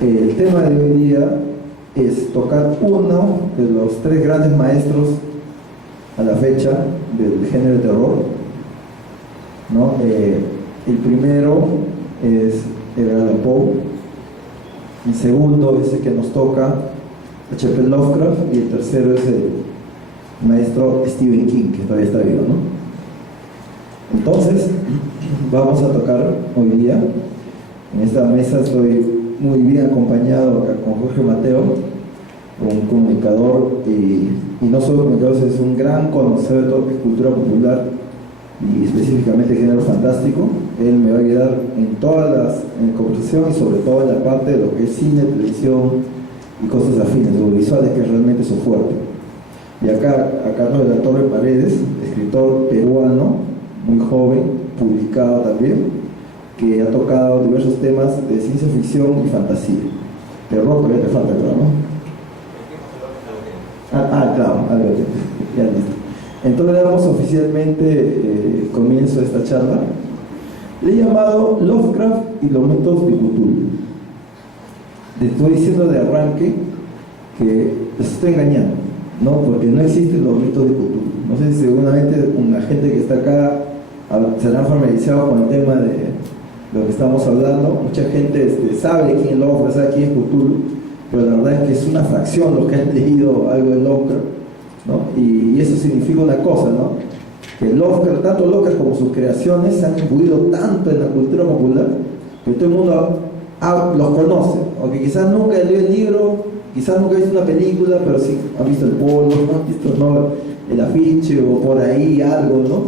El tema de hoy día es tocar uno de los tres grandes maestros a la fecha del género de terror, ¿no? El primero es Edgar Allan Poe, el segundo es el que nos toca H.P. Lovecraft, y el tercero es el maestro Stephen King, que todavía está vivo, ¿no? Entonces, vamos a tocar hoy día. En esta mesa estoy muy bien acompañado acá con Jorge Mateo, un comunicador y no solo comunicador, es un gran conocedor de todo lo que es cultura popular y específicamente género fantástico. Él me va a ayudar en todas las conversación y sobre todo en la parte de lo que es cine, televisión y cosas afines, audiovisuales, que es realmente su fuerte. Y acá a Carlos de la Torre Paredes, escritor peruano, muy joven, publicado también, que ha tocado diversos temas de ciencia ficción y fantasía. Terror, pero ya te falta, claro, ¿no? Claro, algo ya listo. Entonces le damos oficialmente comienzo a esta charla. Le he llamado Lovecraft y los mitos de Cthulhu. Le estoy diciendo de arranque que les estoy engañando, ¿no? Porque no existen los mitos de Cthulhu. No sé si seguramente la gente que está acá se han familiarizado con el tema de lo que estamos hablando. Mucha gente sabe quién es Lovecraft, sabe quién es Cthulhu, pero la verdad es que es una fracción los que han leído algo de Lovecraft, ¿no? Y eso significa una cosa, ¿no? Que Lovecraft, tanto Lovecraft como sus creaciones se han imbuido tanto en la cultura popular que todo el mundo los conoce, aunque quizás nunca han leído el libro, quizás nunca han visto una película, pero sí han visto el polvo, han visto, ¿no?, el afiche o por ahí algo, ¿no?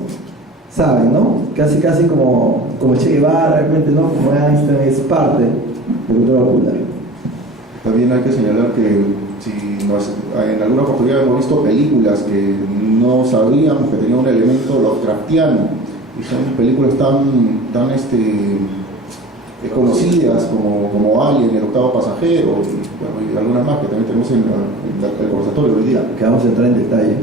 Saben, ¿no? Casi como Che Guevara, realmente, ¿no? Como Einstein, es parte de la cultura popular. También hay que señalar que en alguna oportunidad hemos visto películas que no sabíamos que tenían un elemento Lovecraftiano, y son películas tan conocidas como Alien, El octavo pasajero, y algunas más que también tenemos en el conversatorio hoy día. Que vamos a entrar en detalle.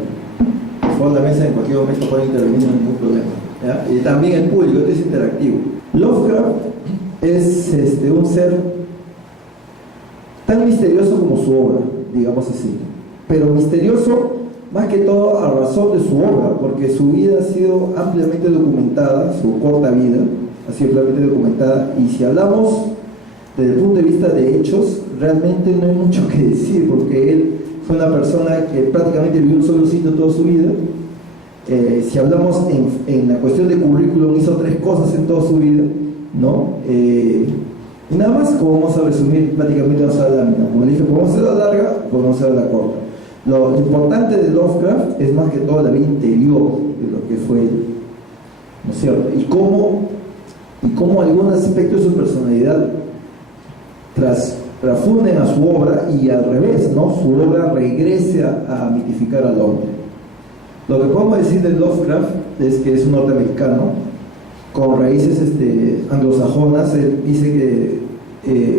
Por la mesa en cualquier momento pueden intervenir, no hay ningún problema, ¿ya? Y también el público, esto es interactivo. Lovecraft es un ser tan misterioso como su obra, digamos así, pero misterioso más que todo a razón de su obra, porque su vida ha sido ampliamente documentada, su corta vida ha sido ampliamente documentada, y si hablamos desde el punto de vista de hechos, realmente no hay mucho que decir, porque él fue una persona que prácticamente vivió un solo sitio toda su vida. Si hablamos en la cuestión de currículum, hizo 3 cosas en toda su vida, ¿no? Y nada más, como vamos a resumir, prácticamente vamos a hacer la lámina. Como dije, podemos hacer la larga, podemos hacer la corta. Lo importante de Lovecraft es más que todo la vida interior de lo que fue él, ¿no es cierto? Y cómo algún aspecto de su personalidad transfunden a su obra, y al revés, ¿no? Su obra regrese a mitificar al hombre. Lo que podemos decir de Lovecraft es que es un norteamericano con raíces anglosajonas. Él dice que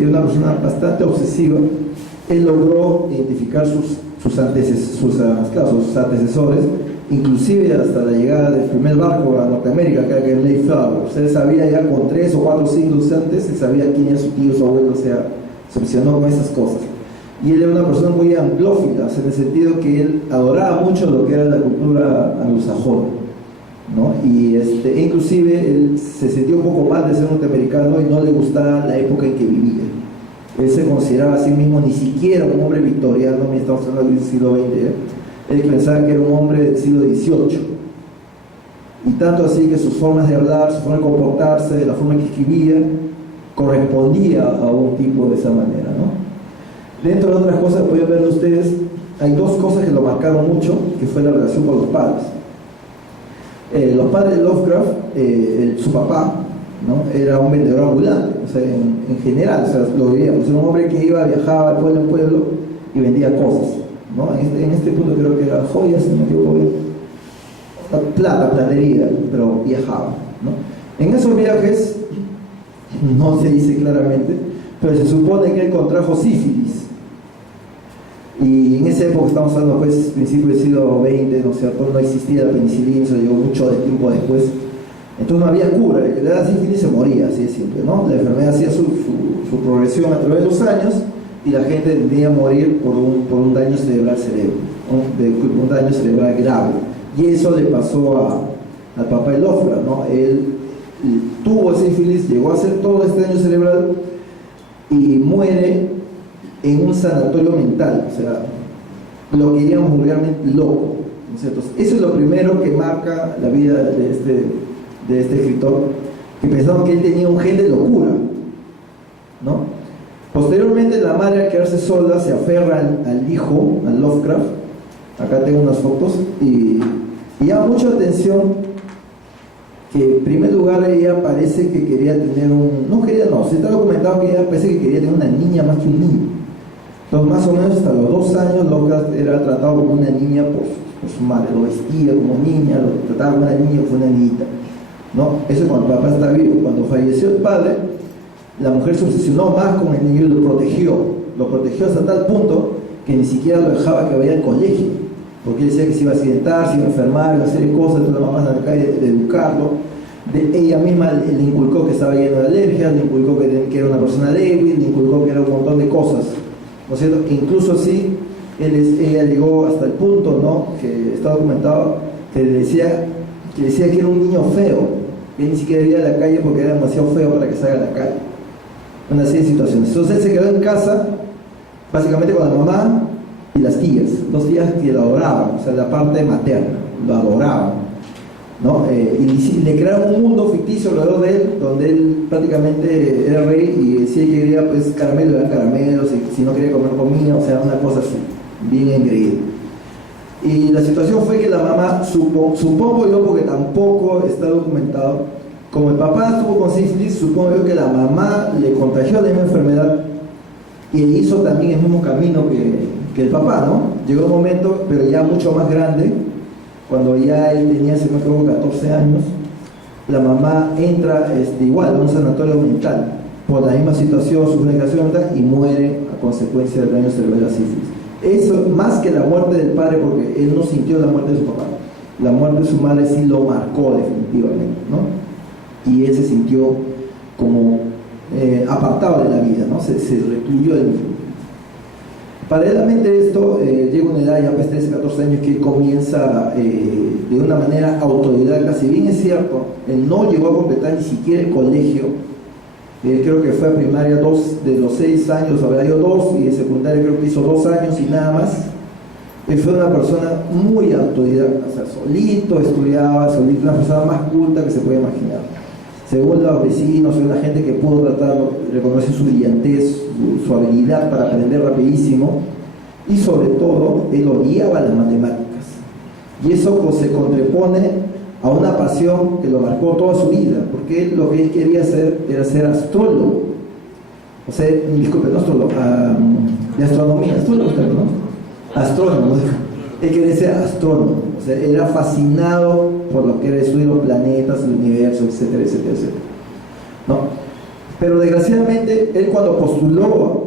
es una persona bastante obsesiva. Él logró identificar sus antecesores, inclusive hasta la llegada del primer barco a Norteamérica, que era el Mayflower. Él sabía ya con 3 o 4 siglos antes, él sabía quién era su tío, su abuelo, o sea, se obsesionó con esas cosas. Y él era una persona muy anglófila, en el sentido que él adoraba mucho lo que era la cultura anglosajona, ¿no? Y inclusive él se sintió un poco mal de ser norteamericano y no le gustaba la época en que vivía. Él se consideraba a sí mismo ni siquiera un hombre victoriano, estamos hablando del siglo XX, Él pensaba que era un hombre del siglo XVIII. Y tanto así que sus formas de hablar, su forma de comportarse, la forma en que escribía, correspondía a un tipo de esa manera, ¿no? Dentro de otras cosas, pueden ver ustedes, hay 2 cosas que lo marcaron mucho, que fue la relación con los padres. Los padres de Lovecraft, su papá, ¿no?, era un vendedor ambulante, o sea, en general, o sea, lo veíamos, era un hombre que viajaba de pueblo en pueblo y vendía cosas, ¿no? En este punto creo que era joyas, si no me equivoco bien, platería, pero viajaba, ¿no? En esos viajes, no se dice claramente, pero se supone que él contrajo sífilis. Y en esa época, estamos hablando pues principios del siglo XX, ¿no es cierto?, no existía la penicilina, se llegó mucho de tiempo después. Entonces no había cura, el que le daba sífilis se moría, así de simple, ¿no? La enfermedad hacía su progresión a través de los años y la gente tendría a morir por un daño cerebral un daño cerebral grave. Y eso le pasó al papá de Lovecraft, ¿no? Él tuvo sífilis, llegó a hacer todo este daño cerebral y muere en un sanatorio mental, o sea, lo que diríamos vulgarmente loco, ¿no es cierto? Eso es lo primero que marca la vida de este escritor, que pensaban que él tenía un gen de locura, ¿no? Posteriormente la madre, al quedarse sola, se aferra al hijo, al Lovecraft. Acá tengo unas fotos y llama mucha atención que en primer lugar ella parece que quería tener se está documentado que ella parece que quería tener una niña más que un niño. Entonces más o menos hasta los 2 años Lovecraft era tratado como una niña por su madre, lo vestía como niña, lo trataba como una niña, como una niñita, ¿no? Eso cuando el papá está vivo. Cuando falleció el padre, la mujer se obsesionó más con el niño y lo protegió hasta tal punto que ni siquiera lo dejaba que vaya al colegio, porque él decía que se iba a accidentar, se iba a enfermar, iba a hacer cosas. Entonces la mamá se acaba de educarlo. Ella misma le inculcó que estaba lleno de alergias, le inculcó que era una persona débil, le inculcó que era un montón de cosas, ¿no es cierto? Incluso así ella llegó hasta el punto, ¿no?, que está documentado, que decía que era un niño feo, que ni siquiera iba a la calle porque era demasiado feo para que salga a la calle. Una serie de situaciones. Entonces él se quedó en casa básicamente con la mamá y las tías, 2 tías que lo adoraban, o sea, la parte materna, lo adoraban, ¿no? Y le crearon un mundo ficticio alrededor de él, donde él prácticamente era rey y si él quería pues caramelo, eran caramelos, y si no quería comer comida, o sea, una cosa así, bien engreída. Y la situación fue que la mamá, supongo yo, porque tampoco está documentado, como el papá estuvo con sífilis, supongo yo que la mamá le contagió la misma enfermedad y hizo también el mismo camino que el papá, ¿no? Llegó un momento, pero ya mucho más grande, cuando ya él tenía, si no me equivoco, 14 años, la mamá entra igual a un sanatorio mental por la misma situación, su medicación mental, y muere a consecuencia del daño cerebral de la sífilis. Eso más que la muerte del padre, porque él no sintió la muerte de su papá, la muerte de su madre sí lo marcó definitivamente, ¿no? Y él se sintió como apartado de la vida, ¿no? Se recluyó del mundo. Paralelamente a esto, llega una edad ya pues 13, 14 años que comienza de una manera autodidacta. Si bien es cierto, él no llegó a completar ni siquiera el colegio, creo que fue a primaria de los 6 años, habrá ido 2, y de secundaria creo que hizo 2 años y nada más. Él fue una persona muy autodidacta, o sea, solito estudiaba, solito, una persona más culta que se puede imaginar. Según los vecinos, según la gente que pudo tratarlo, reconoce su brillantez, su habilidad para aprender rapidísimo, y sobre todo, él odiaba las matemáticas. Y eso pues, se contrapone a una pasión que lo marcó toda su vida, porque él, lo que él quería hacer era ser astrólogo. O sea, disculpe, no astrólogo, de astronomía, astrólogo, ¿no? Astrónomo. Él quería ser astrónomo, o sea, era fascinado por lo que era el estudio de los planetas, el universo, etcétera, etcétera, etcétera, ¿no? Pero desgraciadamente, él cuando postuló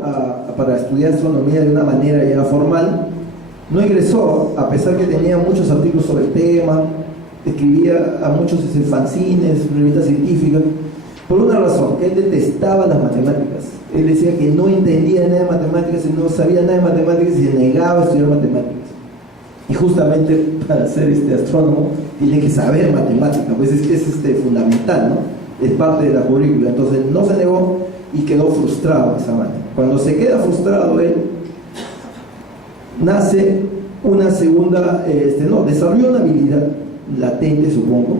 para estudiar astronomía de una manera ya formal, no ingresó, a pesar que tenía muchos artículos sobre el tema, escribía a muchos fanzines, revistas científicas, por una razón, que él detestaba las matemáticas. Él decía que no entendía nada de matemáticas y no sabía nada de matemáticas y se negaba a estudiar matemáticas. Y justamente para ser astrónomo tiene que saber matemática, pues es que es fundamental, ¿no? Es parte de la currícula. Entonces no se negó y quedó frustrado de esa manera. Cuando se queda frustrado él, nace una segunda, desarrolló una habilidad latente, supongo,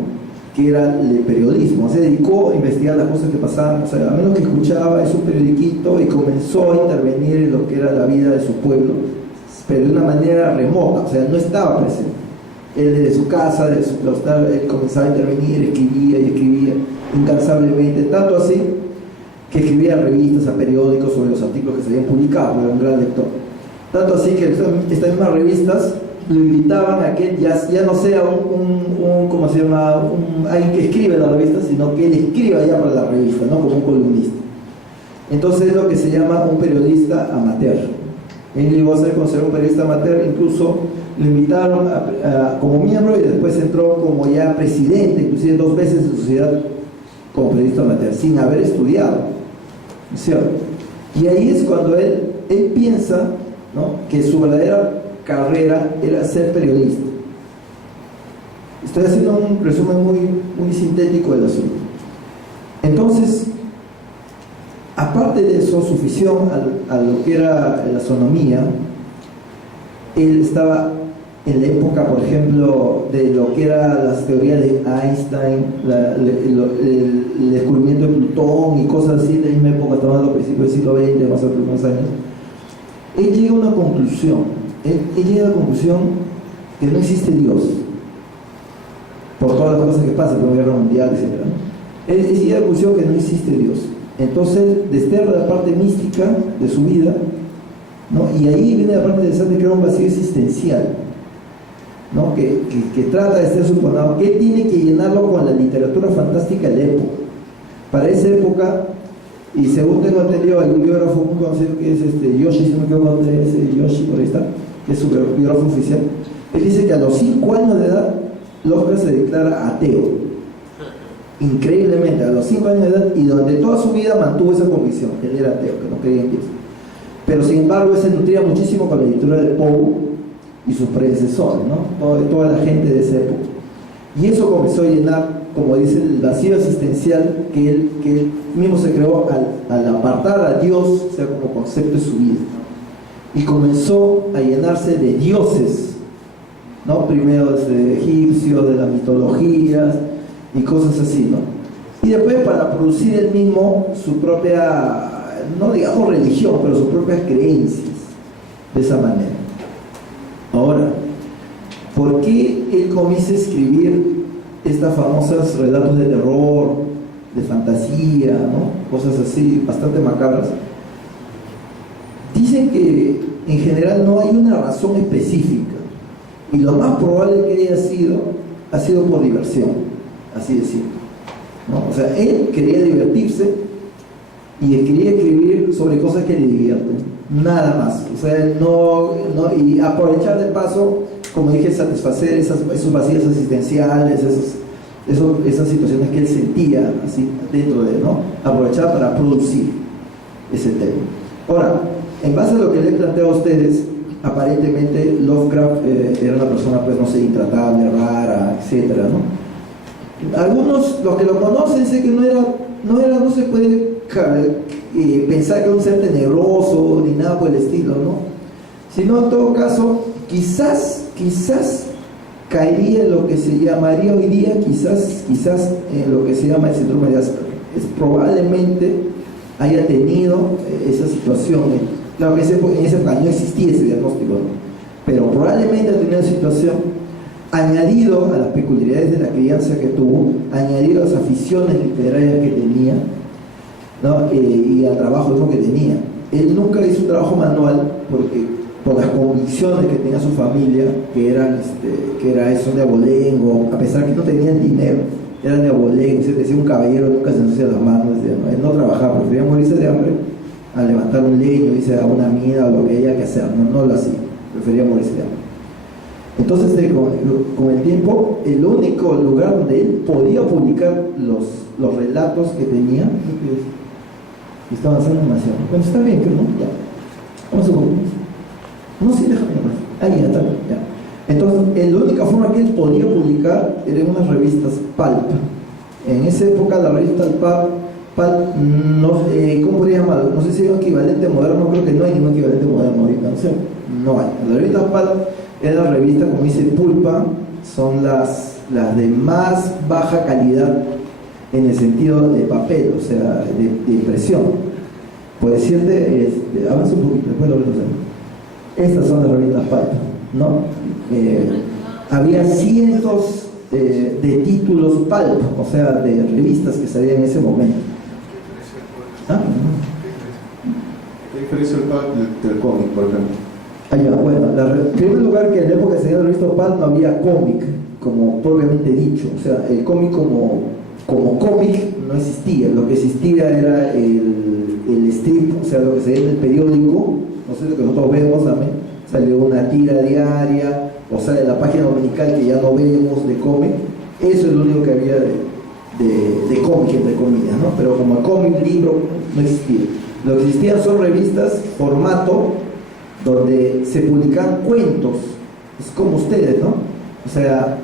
que era el periodismo. Se dedicó a investigar las cosas que pasaban, o sea, a menos que escuchaba es un periodiquito y comenzó a intervenir en lo que era la vida de su pueblo, pero de una manera remota, o sea, no estaba presente. Él desde su casa, él comenzaba a intervenir, escribía y escribía incansablemente, tanto así que escribía a revistas, a periódicos sobre los artículos que se habían publicado, era un gran lector. Tanto así que estas mismas revistas lo invitaban a que él ya no sea ¿cómo se llama? Alguien que escribe la revista, sino que él escriba ya para la revista, ¿no? Como un columnista. Entonces es lo que se llama un periodista amateur, Él llegó a ser considerado un periodista amateur, incluso lo invitaron como miembro y después entró como ya presidente, inclusive 2 veces en sociedad como periodista amateur, sin haber estudiado, ¿no es cierto? Y ahí es cuando él piensa, ¿no?, que su verdadera carrera era ser periodista. Estoy haciendo un resumen muy sintético del asunto. Entonces, aparte de eso, su afición a lo que era la astronomía, él estaba en la época, por ejemplo, de lo que eran las teorías de Einstein, el descubrimiento de Plutón y cosas así, de la misma época, estamos hablando a principios del siglo XX, más o menos unos años. Él llega a una conclusión, él llega a la conclusión que no existe Dios, por todas las cosas que pasan, por la guerra mundial, etc. Él llega a la conclusión que no existe Dios. Entonces desterra la parte mística de su vida, ¿no? Y ahí viene la parte interesante, que era un vacío existencial, ¿no? que trata de ser suponado, que tiene que llenarlo con la literatura fantástica de la época. Para esa época, y según tengo entendido, hay un biógrafo muy conocido que es Yoshi, si no me equivoco, Yoshi, por ahí está, que es su biógrafo oficial. Él dice que a los 5 años de edad Lovecraft se declara ateo, increíblemente, a los 5 años de edad, y durante toda su vida mantuvo esa convicción, que él era ateo, que no creía en Dios. Pero sin embargo, él se nutría muchísimo con la lectura de Poe y sus predecesores, ¿no? Toda la gente de esa época. Y eso comenzó a llenar, como dice, el vacío existencial que él mismo se creó al apartar a Dios, o sea, como concepto de su vida. Y comenzó a llenarse de dioses, ¿no? Primero desde egipcios, de las mitologías y cosas así, ¿no? Y después, para producir él mismo su propia, no digamos religión, pero sus propias creencias, de esa manera. Ahora, ¿por qué él comienza a escribir estas famosas relatos de terror, de fantasía, ¿no?, cosas así, bastante macabras? Dicen que en general no hay una razón específica, y lo más probable que ha sido por diversión, así decirlo, ¿no? O sea, él quería divertirse y quería escribir sobre cosas que le divierten, nada más. O sea, y aprovechar de paso, como dije, satisfacer esos vacíos existenciales, esas situaciones que él sentía así dentro de él, ¿no? Aprovechar para producir ese tema. Ahora, en base a lo que le he planteado a ustedes, aparentemente Lovecraft era una persona, pues, no sé, intratable, rara, etcétera, ¿no? Algunos, los que lo conocen, sé que no se puede pensar que era un ser tenebroso ni nada por el estilo, ¿no? Sino, en todo caso, quizás caería en lo que se llamaría hoy día, quizás en lo que se llama el síndrome de Asperger. Probablemente haya tenido esa situación. Claro que en esa época no existía ese diagnóstico, ¿no? Pero probablemente ha tenido esa situación, añadido a las peculiaridades de la crianza que tuvo, añadido a las aficiones literarias que tenía, ¿no? Y al trabajo mismo que tenía. Él nunca hizo un trabajo manual porque, por las convicciones que tenía su familia, que era eso de abolengo, a pesar que no tenían dinero, eran de abolengo. Se decía, un caballero nunca se ensucia las manos, él no trabajaba, prefería morirse de hambre a levantar un leño, irse a una mina o lo que haya que hacer, no lo hacía, prefería morirse de hambre. Entonces, con el tiempo, el único lugar donde él podía publicar los relatos que tenía, estaba haciendo demasiado. Bueno, está bien, creo, ¿no? Ya. Vamos a ver. No, sí, déjame más. Ahí ya está, ya. Entonces, la única forma que él podía publicar era en unas revistas pulp. En esa época, la revista pulp, ¿cómo podría llamarlo? No sé si hay un equivalente moderno, creo que no hay ningún equivalente moderno ahorita, no sé. No hay. La revista pulp era la revista, como dice pulpa, son las de más baja calidad en el sentido de papel, o sea, de impresión. Por decirte, avanza un poquito, después lo vemos. Estas son las revistas pulp, ¿no? Había cientos de títulos pulp, o sea, de revistas que salían en ese momento. ¿Qué diferencia el pulp del cómic, por ejemplo? Bueno, en primer lugar, que en la época que se había visto pulp no había cómic, como propiamente dicho. O sea, el cómic como como cómic no existía. Lo que existía era el strip, o sea, lo que se ve en el periódico, no sé, lo que nosotros vemos también. Salió una tira diaria, o sale la página dominical que ya no vemos de cómic. Eso es lo único que había de cómic, entre comillas, ¿no? Pero como cómic, libro, no existía. Lo que existían son revistas, formato, donde se publicaban cuentos. Es como ustedes, ¿no? O sea,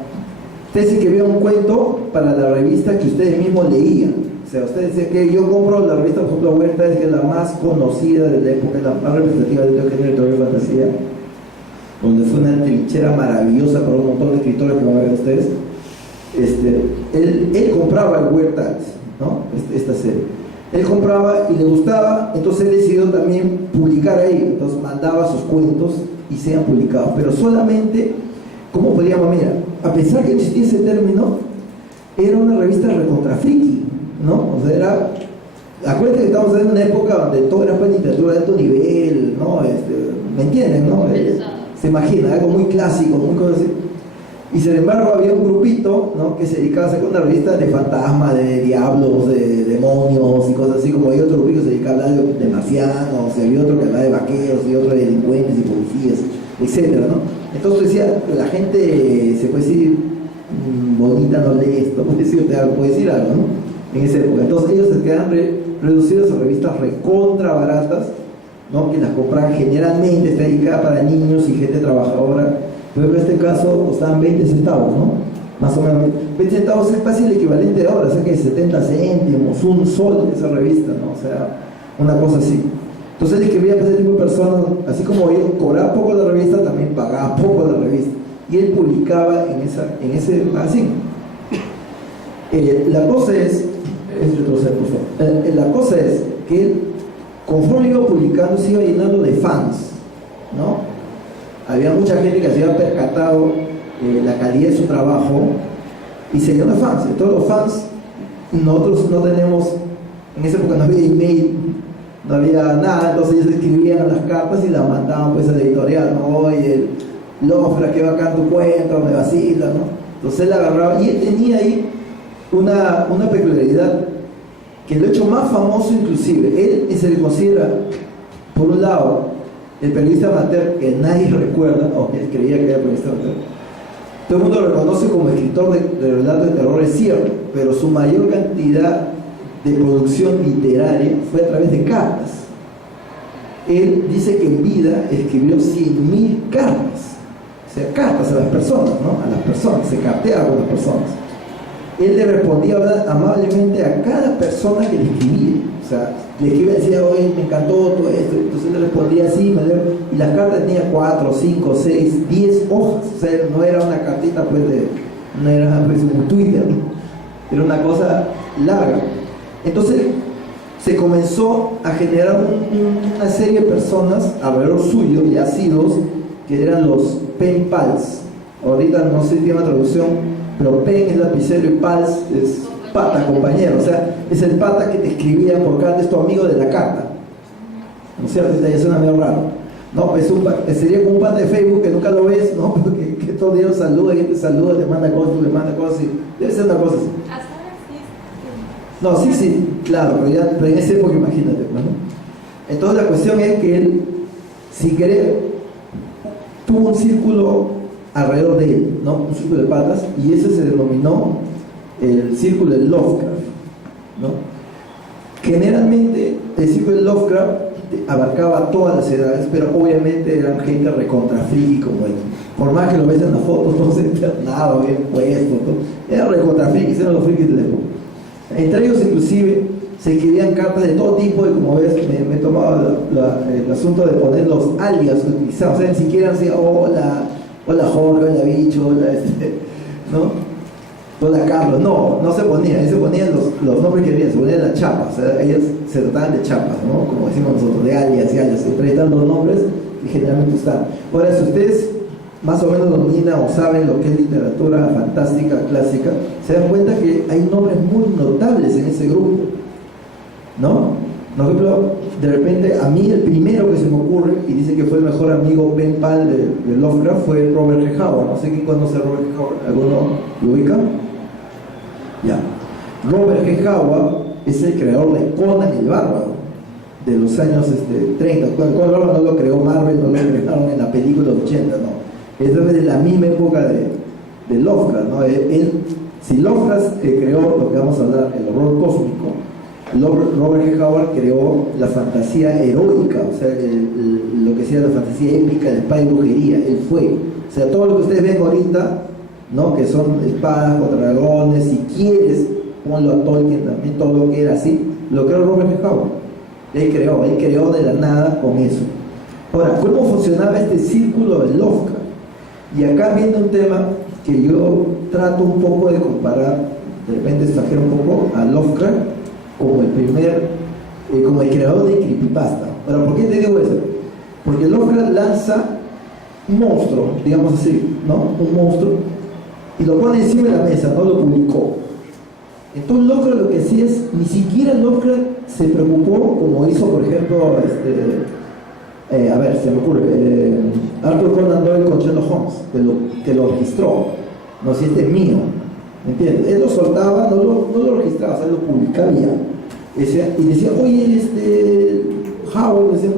ustedes dicen que vean un cuento para la revista que ustedes mismos leían. O sea, ustedes dicen que yo compro la revista, por ejemplo, Huerta, es que es la más conocida de la época, la más representativa de lo que es el de fantasía, donde fue una trinchera maravillosa para un montón de escritores que van a ver ustedes. Él compraba el Huerta, ¿no? Esta serie. Él compraba y le gustaba, entonces él decidió también publicar ahí. Entonces mandaba sus cuentos y sean publicados. Pero solamente, ¿cómo podríamos? Mira, a pesar que existía ese término, era una revista recontra friki, ¿no? O sea, era. Acuérdense que estamos en una época donde todo era pues literatura de alto nivel, ¿no? ¿Me entienden, no? Se imagina, algo muy clásico, muy cosa así. Y sin embargo había un grupito, ¿no?, que se dedicaba a hacer una revista de fantasmas, de diablos, de demonios y cosas así, como hay otro grupito que se dedicaba a hablar de marcianos, y había otro que hablaba de vaqueros, y otro de delincuentes y policías, etcétera, ¿no? Entonces decía, la gente, se puede decir, bonita no lee esto, puede decir algo, ¿no? En esa época. Entonces ellos se quedan reducidos a revistas recontra baratas, ¿no?, que las compraban generalmente, está dedicada para niños y gente trabajadora. Pero en este caso costaban 20 centavos, ¿no? Más o menos. 20 centavos es casi el equivalente de ahora, cerca de 70 céntimos, un sol esa revista, ¿no? O sea, una cosa así. Entonces él escribía para ese tipo de personas, así como él cobraba poco la revista, también pagaba poco la revista. Y él publicaba en ese magazine. La cosa es que él, conforme iba publicando, se iba llenando de fans, ¿no? Había mucha gente que se había percatado la calidad de su trabajo y se llenó de fans. De todos los fans, nosotros no tenemos, en esa época no había email, no había nada, entonces ellos escribían las cartas y las mandaban pues a la editorial, ¿no? Oye, Lofra, qué bacán tu cuento, me vacila, ¿no? Entonces él agarraba, y él tenía ahí una peculiaridad que lo ha hecho más famoso inclusive. Él se le considera, por un lado, el periodista amateur que nadie recuerda, o él creía que era periodista amateur. Todo el mundo lo reconoce como escritor de relatos de terror, es cierto, pero su mayor cantidad de producción literaria fue a través de cartas. Él dice que en vida escribió 100.000 cartas, o sea, cartas a las personas, ¿no? A las personas, se carteaba con las personas. Él le respondía amablemente a cada persona que le escribía. O sea, le escribía y decía, oye, me encantó todo esto. Entonces él le respondía así, y las cartas tenían 4, 5, 6, 10 hojas. O sea, no era una cartita, pues, no era pues un Twitter, ¿no? Era una cosa larga. Entonces se comenzó a generar una serie de personas alrededor suyo, y asidos, que eran los pen pals. Ahorita no sé si tiene una traducción, pero pen es lapicero y pals es pata, compañero. O sea, es el pata que te escribía por carta, es tu amigo de la carta, ¿no es cierto? Ya suena medio raro, ¿no? Sería como un pata de Facebook que nunca lo ves, ¿no? Que todo el día saluda y te saluda, te manda cosas, tú le mandas cosas, y debe ser una cosa así. No, sí, claro, pero en esa época imagínate, ¿no? Entonces la cuestión es que él, sin querer, tuvo un círculo alrededor de él, ¿no? Un círculo de patas, y ese se denominó el círculo de Lovecraft, ¿no? Generalmente el círculo de Lovecraft abarcaba todas las edades, pero obviamente eran gente recontra friki como él. Por más que lo ves en las fotos, todo se internado, bien puesto, todo. Eran recontra frikis, eran los frikis de la época. Entre ellos inclusive se escribían cartas de todo tipo, y como ves me tomaba el asunto de poner los alias que utilizaban. O sea, ni siquiera decía hola Jorge, hola bicho, hola ¿no? Hola Carlos, no se ponían, ahí se ponían los nombres que querían, se ponían las chapas. O sea, ellos se trataban de chapas, ¿no? Como decimos nosotros, de alias y alias, siempre están los nombres y generalmente están. Ahora, si ustedes más o menos dominan o saben lo que es literatura fantástica, clásica, se dan cuenta que hay nombres muy notables en ese grupo, ¿no? Por ejemplo, de repente a mí el primero que se me ocurre, y dice que fue el mejor amigo pen pal de Lovecraft, fue Robert G. Howard. No sé quién conoce a Robert G. Howard, ¿alguno lo ubica? Ya. Robert G. Howard es el creador de Conan el Bárbaro, de los años 30. Conan el Bárbaro no lo creó Marvel, no lo crearon en la película de los 80, no. Es de la misma época de Lovecraft, ¿no? Si Lovecraft creó lo que vamos a hablar, el horror cósmico, Robert G. Howard creó la fantasía heroica, o sea, lo que sea la fantasía épica, de espada y brujería. Él fue, o sea, todo lo que ustedes ven ahorita, ¿no? Que son espadas contra dragones, si quieres, ponlo a Tolkien también, todo lo que era así, lo creó Robert G. Howard. Él creó de la nada con eso. Ahora, ¿cómo funcionaba este círculo de Lovecraft? Y acá viene un tema que yo trato un poco de comparar, de repente exagero un poco, a Lovecraft como como el creador de Creepypasta. Ahora, ¿por qué te digo eso? Porque Lovecraft lanza un monstruo, digamos así, ¿no? Un monstruo, y lo pone encima de la mesa, no lo publicó. Entonces Lovecraft lo que hacía es, ni siquiera Lovecraft se preocupó, como hizo por ejemplo, a ver, se me ocurre, Arthur Conan Doyle con Sherlock Holmes, que lo registró, no si este es mío, ¿me entiendes? Él lo soltaba, no lo registraba, o sea, lo publicaba ya. Y decía, oye, Howard, decía,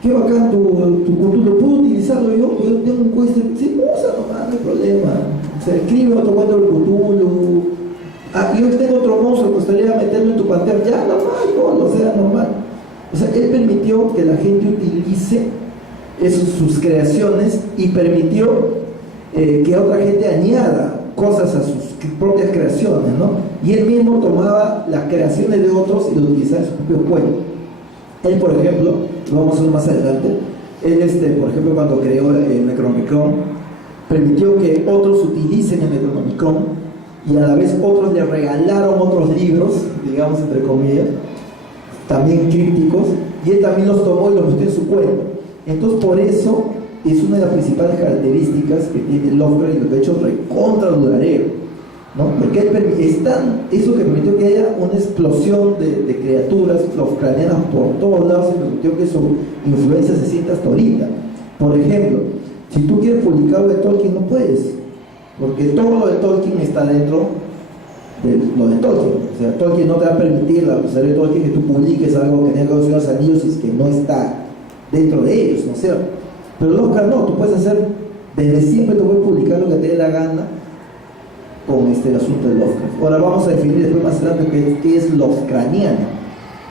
qué bacán tu cultura, ¿puedo utilizarlo yo? Yo tengo un cueste, sí, usa nomás, no hay problema. O sea, escribe otro cuento del Cthulhu. Yo tengo otro monstruo, me gustaría meterlo en tu panteón, ya, normal, o sea, normal. O sea, él permitió que la gente utilice sus creaciones y permitió que otra gente añada cosas a sus propias creaciones, ¿no? Y él mismo tomaba las creaciones de otros y lo utilizaba en su propio cuento. Él, por ejemplo, lo vamos a ver más adelante, él, por ejemplo, cuando creó el Necronomicon, permitió que otros utilicen el Necronomicon y a la vez otros le regalaron otros libros, digamos entre comillas, también crípticos, y él también los tomó y los metió en su cuento. Entonces, por eso es una de las principales características que tiene Lovecraft, y lo que ha hecho recontra duradero, ¿no? Porque eso que permitió que haya una explosión de criaturas Lovecraftianas por todos lados, y permitió que su influencia se sienta hasta ahorita. Por ejemplo, si tú quieres publicar lo de Tolkien, no puedes, porque todo lo de Tolkien está dentro de lo de Tolkien. O sea, Tolkien no te va a permitir, a pesar de Tolkien, que tú publiques algo que tenga que ver con los anillos, y es que no está dentro de ellos, ¿no es cierto? Pero Lovecraft no, tú puedes hacer, desde siempre tú puedes publicar lo que te dé la gana con el asunto de Lovecraft. Ahora vamos a definir después más adelante qué es Lovecraftiano,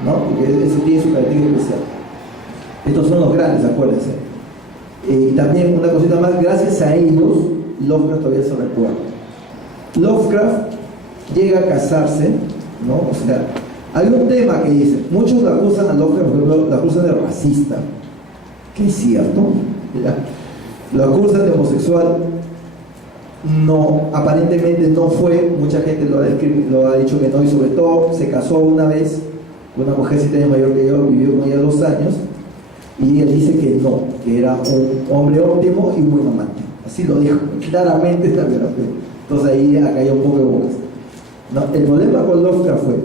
¿no? Porque eso tiene su característica especial. Estos son los grandes, acuérdense. Y también una cosita más, gracias a ellos Lovecraft todavía se recuerda. Lovecraft llega a casarse, ¿no? O sea, hay un tema que dice, muchos lo acusan a Lovecraft, por ejemplo, lo acusan de racista, que es cierto, lo acusan de homosexual, no, aparentemente no fue, mucha gente lo ha dicho que no, y sobre todo se casó una vez con una mujer 7 años mayor que yo, vivió con ella 2 años, y él dice que no, que era un hombre óptimo y un buen amante, así lo dijo, claramente está bien. Entonces ahí cayó un poco de bocas. No, el problema con Lovecraft fue,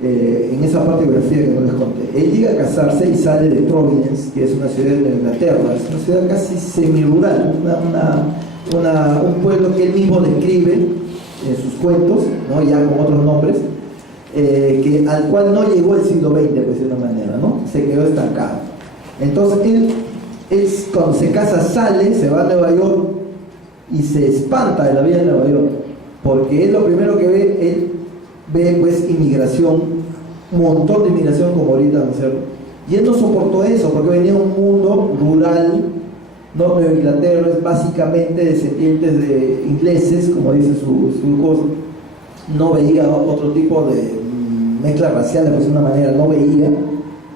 en esa parte de biografía que no les conté, él llega a casarse y sale de Providence, que es una ciudad de Inglaterra, es una ciudad casi semi-rural, un pueblo que él mismo describe en sus cuentos, ¿no? Ya con otros nombres, al cual no llegó el siglo XX, pues de una manera, ¿no? Se quedó estancado. Entonces él cuando se casa se va a Nueva York y se espanta de la vida de Nueva York, porque él lo primero que ve, pues inmigración, un montón de inmigración como ahorita, ¿no es cierto? Y él no soportó eso, porque venía de un mundo rural, ¿no? Nueva Inglaterra es básicamente descendientes de ingleses, como dice su cosa, no veía otro tipo de mezcla racial, pues de una manera no veía,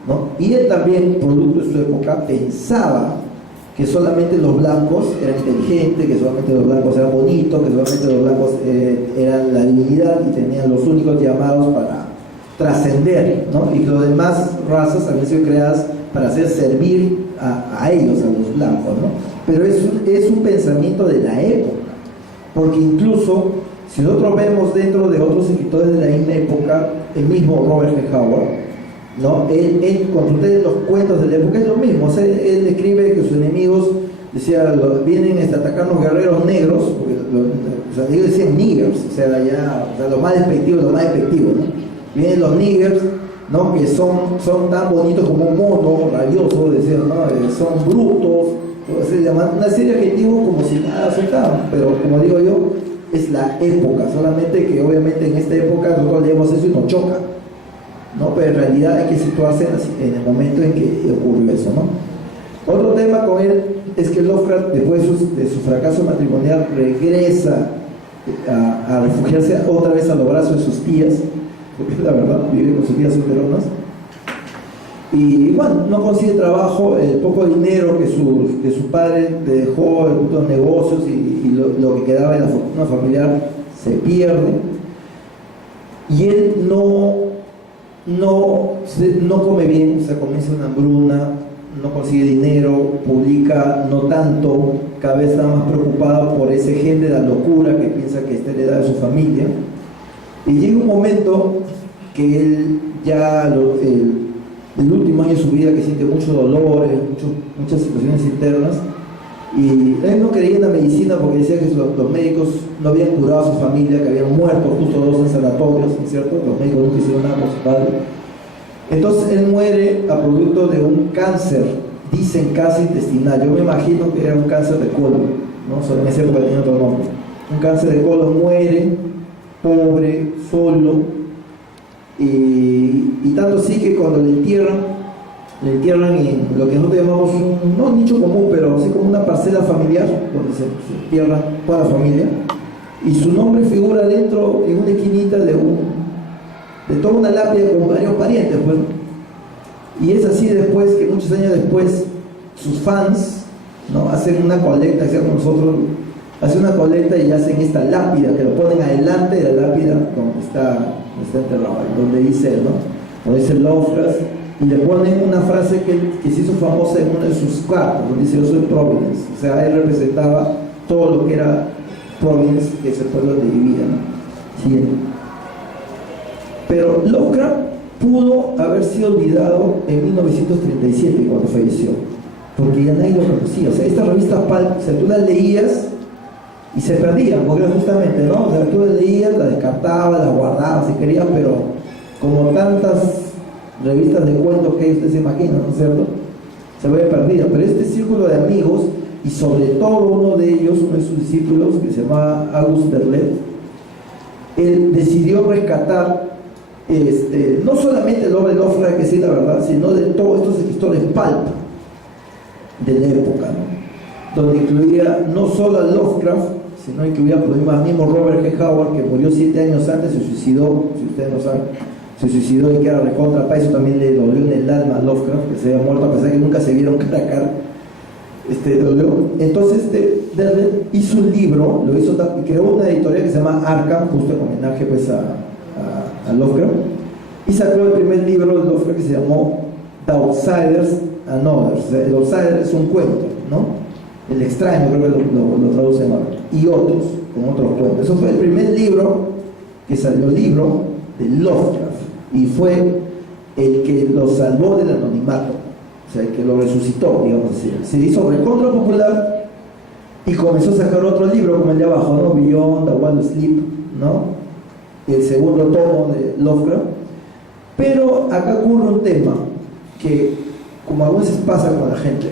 ¿no? Y él también, producto de su época, pensaba que solamente los blancos eran inteligentes, que solamente los blancos eran bonitos, que solamente los blancos eran la divinidad y tenían los únicos llamados para trascender, ¿no? Y que las demás razas habían sido creadas para hacer servir a ellos, a los blancos, ¿no? Pero es un pensamiento de la época, porque incluso si nosotros vemos dentro de otros escritores de la misma época, el mismo Robert G. Howard, ¿no? Él cuando ustedes los cuentos de la época es lo mismo, o sea, él describe que sus enemigos decía, vienen a atacar los guerreros negros, porque o sea, ellos decían niggers, o sea, lo más despectivo, ¿no? Vienen los niggers, ¿no? Que son tan bonitos como un mono, rabioso, decían, ¿no? Son brutos, una serie de adjetivos como si nada afectaban, pero como digo yo, es la época, solamente que obviamente en esta época nosotros leemos eso y nos choca, ¿no? Pero en realidad hay que situarse en el momento en que ocurrió eso, ¿no? Otro tema con él es que Lovecraft, después de su fracaso matrimonial, regresa a refugiarse otra vez a los brazos de sus tías, porque la verdad vive con sus tías solteronas, y bueno, no consigue trabajo, el poco dinero que su padre le dejó en los negocios y lo que quedaba en la fortuna familiar se pierde, y él no come bien, o sea, comienza una hambruna, no consigue dinero, publica no tanto, cada vez está más preocupado por ese gen de la locura que piensa que está heredada de su familia, y llega un momento que él ya el último año de su vida, que siente mucho dolor, muchas situaciones internas, y él no creía en la medicina porque decía que los médicos no habían curado a su familia, que habían muerto justo 2 en sanatorios, ¿no es cierto? Los médicos nunca hicieron nada por su padre. Entonces él muere a producto de un cáncer, dicen cáncer intestinal, yo me imagino que era un cáncer de colon, ¿no? Solo en esa época tenía otro nombre. Un cáncer de colon, muere, pobre, solo, y tanto así que cuando le entierran en lo que nosotros llamamos no un nicho común, pero así como una parcela familiar, donde se entierra toda la familia, y su nombre figura dentro, en una esquinita de toda una lápida con varios parientes, pues. Y es así después que muchos años después sus fans, ¿no? Hacen una colecta, que como nosotros, hacen una colecta y hacen esta lápida, que lo ponen adelante de la lápida donde está enterrado, donde dice, ¿no? Donde dice Lovecraft, y le ponen una frase que se hizo famosa en uno de sus cartas, donde dice: yo soy Providence. O sea, él representaba todo lo que era Providence, que es el pueblo donde vivía, ¿no? Sí. Pero Lovecraft pudo haber sido olvidado en 1937 cuando falleció, porque ya nadie lo conocía. O sea, esta revista Pulp, o sea, tú las leías y se perdían, porque justamente, ¿no? O sea, tú las leías, las descartabas, las guardabas si querías, pero como tantas revistas de cuentos que ustedes se imaginan, ¿no es cierto? Se había perdido. Pero este círculo de amigos, y sobre todo uno de ellos, uno de sus discípulos, que se llamaba August Derleth, él decidió rescatar no solamente el hombre de Lovecraft, que sí, la verdad, sino de todos estos escritores pulp de la época, ¿no? Donde incluía no solo a Lovecraft, sino incluía por al mismo Robert G. Howard, que murió 7 años antes, se suicidó, si ustedes no saben, se suicidó, y que era recontra pa', eso también le dolió en el alma a Lovecraft, que se había muerto, a pesar que nunca se vieron cara a cara, dolió. Entonces Derleth hizo un libro, creó una editorial que se llama Arkham, justo en homenaje pues a Lovecraft, y sacó el primer libro de Lovecraft que se llamó The Outsiders and Others. O sea, el Outsider es un cuento, ¿no? El extraño, creo que lo traduce mal, y otros, con otros cuentos. Eso fue el primer libro que salió, libro de Lovecraft, y fue el que lo salvó del anonimato, o sea, el que lo resucitó, digamos así. Se hizo recontra popular y comenzó a sacar otro libro, como el de abajo, ¿no? Beyond the One Sleep, ¿no? El segundo tomo de Lovecraft. Pero acá ocurre un tema que, como a veces pasa con la gente,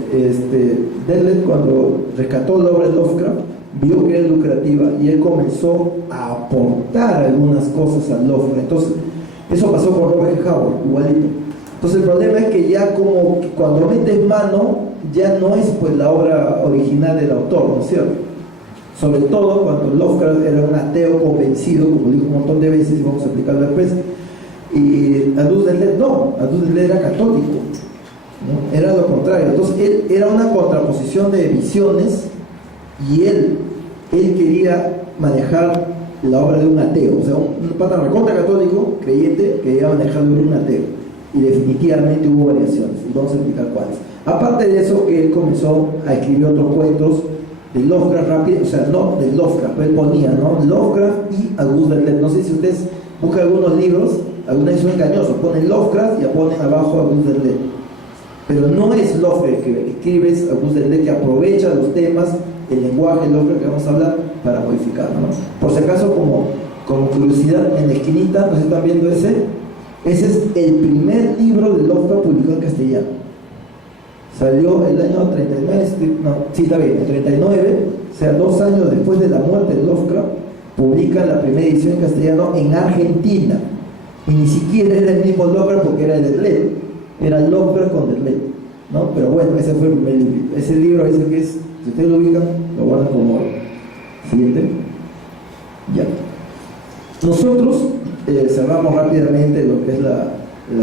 Derleth, cuando rescató la obra de Lovecraft, vio que era lucrativa y él comenzó a aportar algunas cosas a Lovecraft. Entonces, eso pasó con Robert Howard, igualito. Entonces el problema es que ya como que cuando metes mano, ya no es pues la obra original del autor, ¿no es cierto? Sobre todo cuando Lovecraft era un ateo convencido, como dijo un montón de veces, y vamos a explicarlo después. Y Aldous Derleth no, Aldous Derleth era católico, ¿no? Era lo contrario. Entonces él era una contraposición de visiones, y él quería manejar la obra de un ateo, o sea, un pata recontra católico, creyente, que iba a manejar de un ateo, y definitivamente hubo variaciones, y vamos a explicar cuáles. Aparte de eso, que él comenzó a escribir otros cuentos de Lovecraft rápido, o sea, no de Lovecraft, pero él ponía, ¿no? Lovecraft y Aldous Derleth. No sé si ustedes buscan algunos libros, algunos son engañosos, ponen Lovecraft y ponen abajo Aldous Derleth, pero no es Lovecraft que escribe, es Auguste Dernay que aprovecha los temas, el lenguaje de Lovecraft que vamos a hablar para modificarlo, ¿no? Por si acaso, como curiosidad, en la esquinita, ¿no se están viendo ese? Ese es el primer libro de Lovecraft publicado en castellano. Salió el año 39, no, sí está bien, el 39, o sea, 2 años después de la muerte de Lovecraft, publica la primera edición en castellano en Argentina. Y ni siquiera era el mismo Lovecraft porque era de Dernay, era Lovecraft con Dernay, ¿no? Pero bueno, ese fue el primer libro. Ese libro dice que es, si ustedes lo ubican, lo guardan como oro. Siguiente. Ya. Nosotros cerramos rápidamente lo que es la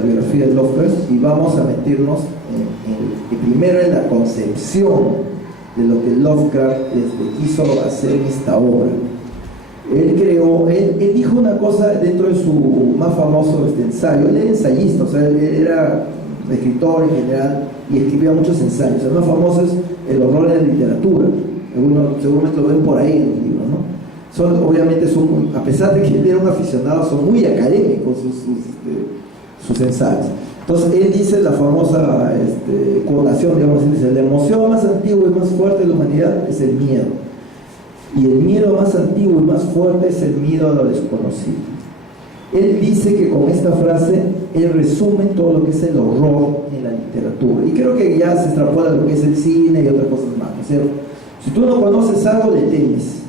biografía de Lovecraft y vamos a meternos primero en la concepción de lo que Lovecraft quiso hacer en esta obra. Él dijo una cosa dentro de su más famoso ensayo. Él era ensayista, o sea, él era escritor en general y escribía muchos ensayos. El más famoso es El horror en la literatura. Algunos seguramente lo ven por ahí en el libro, ¿no? Obviamente a pesar de que él era un aficionado, son muy académicos sus ensayos. Entonces él dice la famosa conación, digamos, dice: la emoción más antigua y más fuerte de la humanidad es el miedo, y el miedo más antiguo y más fuerte es el miedo a lo desconocido. Él dice que con esta frase él resume todo lo que es el horror en la literatura, y creo que ya se extrapola lo que es el cine y otras cosas más, ¿no es cierto? Si tú no conoces algo, le temes,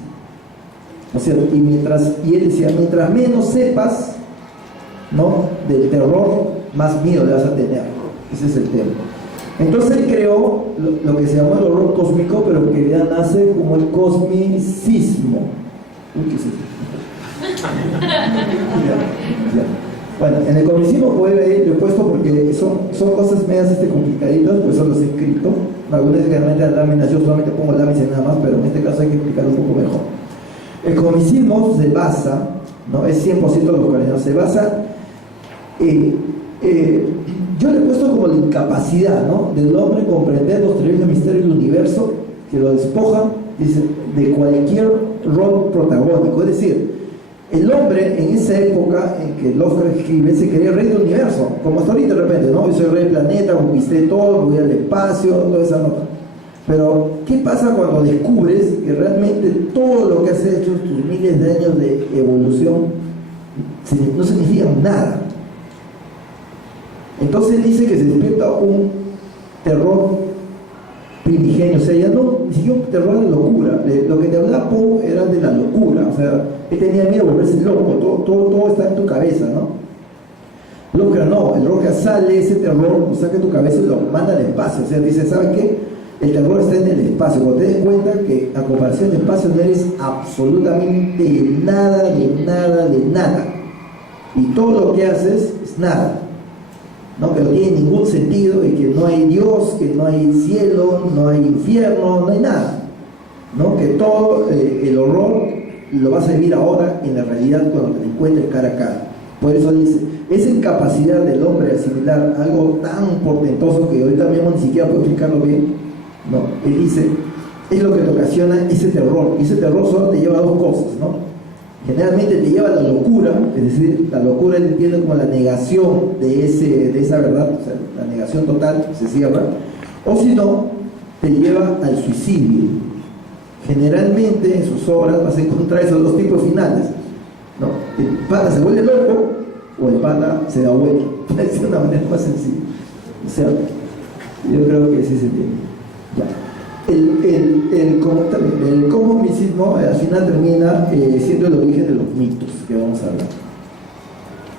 ¿no es cierto? Y él decía, mientras menos sepas, ¿no?, del terror, más miedo le vas a tener. Ese es el tema. Entonces él creó lo que se llamó el horror cósmico, pero que ya nace como el cosmicismo. Uy, ¿qué es eso? Ya. Bueno, en el cosmicismo puede ver, lo he puesto porque son cosas medias complicaditas, pues son los escritos. Algunas veces realmente las láminas, yo solamente pongo láminas y nada más, pero en este caso hay que explicarlo un poco mejor. El cosmicismo se basa, ¿no?, es 100% localizado, se basa yo le he puesto como la incapacidad, ¿no?, del hombre comprender los terribles misterios del universo que lo despojan, dice, de cualquier rol protagónico. Es decir, el hombre en esa época en que Lovecraft escribe se creía rey del universo, como hasta ahorita de repente, ¿no? Yo soy rey del planeta, conquisté todo, voy al espacio, toda esa nota. Pero, ¿qué pasa cuando descubres que realmente todo lo que has hecho, tus miles de años de evolución, no significa nada? Entonces él dice que se despierta un terror primigenio, o sea, ya no, ni siquiera un terror de locura. Lo que te hablaba Poe era de la locura, o sea, él tenía miedo de volverse loco, todo está en tu cabeza, ¿no? Lovecraft no, el Lovecraft sale, ese terror lo saca de tu cabeza y lo manda al espacio, o sea, dice, ¿sabes qué? El terror está en el espacio. Cuando te des cuenta que a comparación del espacio no eres absolutamente nada, y todo lo que haces es nada, ¿no? Que no tiene ningún sentido, y que no hay Dios, que no hay cielo, no hay infierno, no hay nada, ¿no? Que todo el horror lo vas a vivir ahora en la realidad cuando te encuentres cara a cara. Por eso dice, esa incapacidad del hombre de asimilar algo tan portentoso que ahorita mismo ni siquiera puedo explicarlo bien, ¿no? Él dice, es lo que te ocasiona ese terror, y ese terror solo te lleva a dos cosas, ¿no? Generalmente te lleva a la locura, es decir, la locura él entiende como la negación de esa verdad, o sea, la negación total, se cierra, o si no, te lleva al suicidio. Generalmente en sus obras vas a encontrar esos dos tipos finales, ¿no? El pata se vuelve loco o el pata se da vuelta, de una manera más sencilla. O sea, yo creo que sí se entiende. Ya. El cosmicismo al final termina siendo el origen de los mitos que vamos a hablar.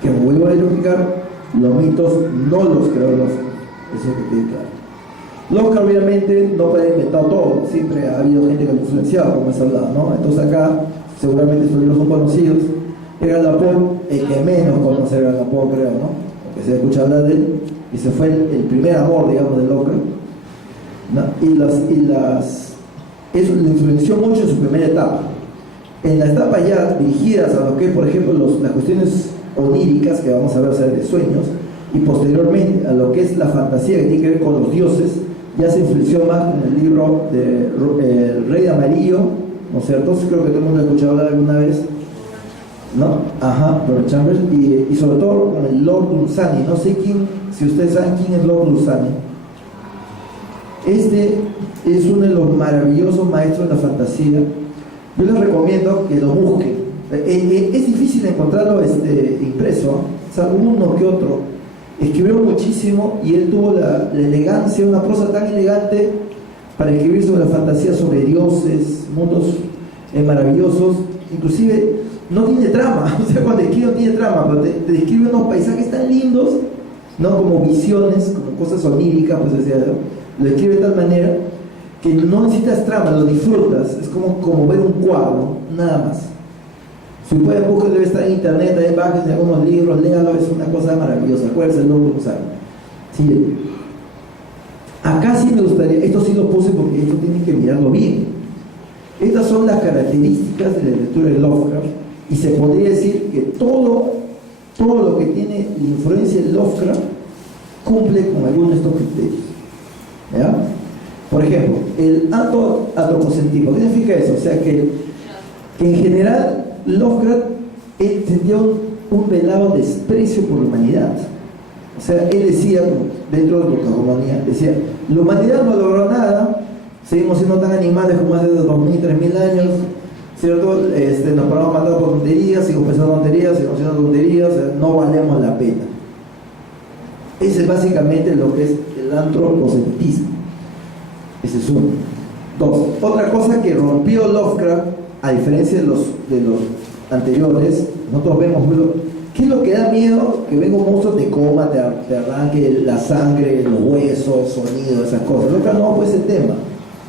Que me vuelvo a explicar, los mitos no los creó Lovecraft, eso que quede claro. Lovecraft obviamente no puede inventar todo, siempre ha habido gente que lo ha influenciado, como es hablado, ¿no? Entonces acá, seguramente estos libros son conocidos. Edgar Allan Poe, el que menos conoce a Edgar Allan Poe, creo, ¿no? Porque se escucha hablar de él, y se fue el primer amor, digamos, de Lovecraft, ¿no? Eso le influenció mucho en su primera etapa. En la etapa ya dirigidas a lo que es, por ejemplo, las cuestiones oníricas, que vamos a ver, o sea, de sueños, y posteriormente a lo que es la fantasía que tiene que ver con los dioses, ya se influenció más en el libro de El Rey Amarillo, ¿no es cierto? Creo que todo el mundo ha escuchado hablar alguna vez, ¿no? Ajá, Robert Chambers, y sobre todo con el Lord Luzzani. No sé si ustedes saben quién es Lord Luzzani. Este es uno de los maravillosos maestros de la fantasía. Yo les recomiendo que lo busquen. Es difícil encontrarlo impreso, o sea, uno que otro. Escribió muchísimo y él tuvo la elegancia, una prosa tan elegante para escribir sobre la fantasía, sobre dioses, mundos maravillosos. Inclusive no tiene trama, o sea, cuando escribe no tiene trama, pero te describe unos paisajes tan lindos, ¿no? Como visiones, como cosas oníricas, pues decía, lo escribe de tal manera que no necesitas trama, lo disfrutas, es como ver un cuadro, nada más. Si pueden buscar, debe estar en internet, ahí bajen algunos libros, léanlo, es una cosa maravillosa, acuérdense, no lo usan. Siguiente. Acá sí me gustaría, esto sí lo puse porque esto tienen que mirarlo bien. Estas son las características de la lectura de Lovecraft, y se podría decir que todo lo que tiene la influencia de Lovecraft cumple con algunos de estos criterios. ¿Ya? Por ejemplo, el antropocentrismo. ¿Qué significa eso? O sea, que en general Lovecraft sentía un velado desprecio por la humanidad. O sea, él decía, dentro de la cacofonía, decía, la humanidad no logró nada, seguimos siendo tan animales como hace 2000, 3000 años, ¿cierto? Nos paramos a matar por tonterías, seguimos pensando tonterías, seguimos haciendo tonterías, no valemos la pena. Ese es básicamente lo que es el antropocentrismo. Ese es uno. Dos, otra cosa que rompió Lovecraft, a diferencia de los anteriores, nosotros vemos, ¿qué es lo que da miedo? Que venga un monstruo, te coma, te arranque la sangre, los huesos, sonido, esas cosas. Lovecraft no fue ese tema.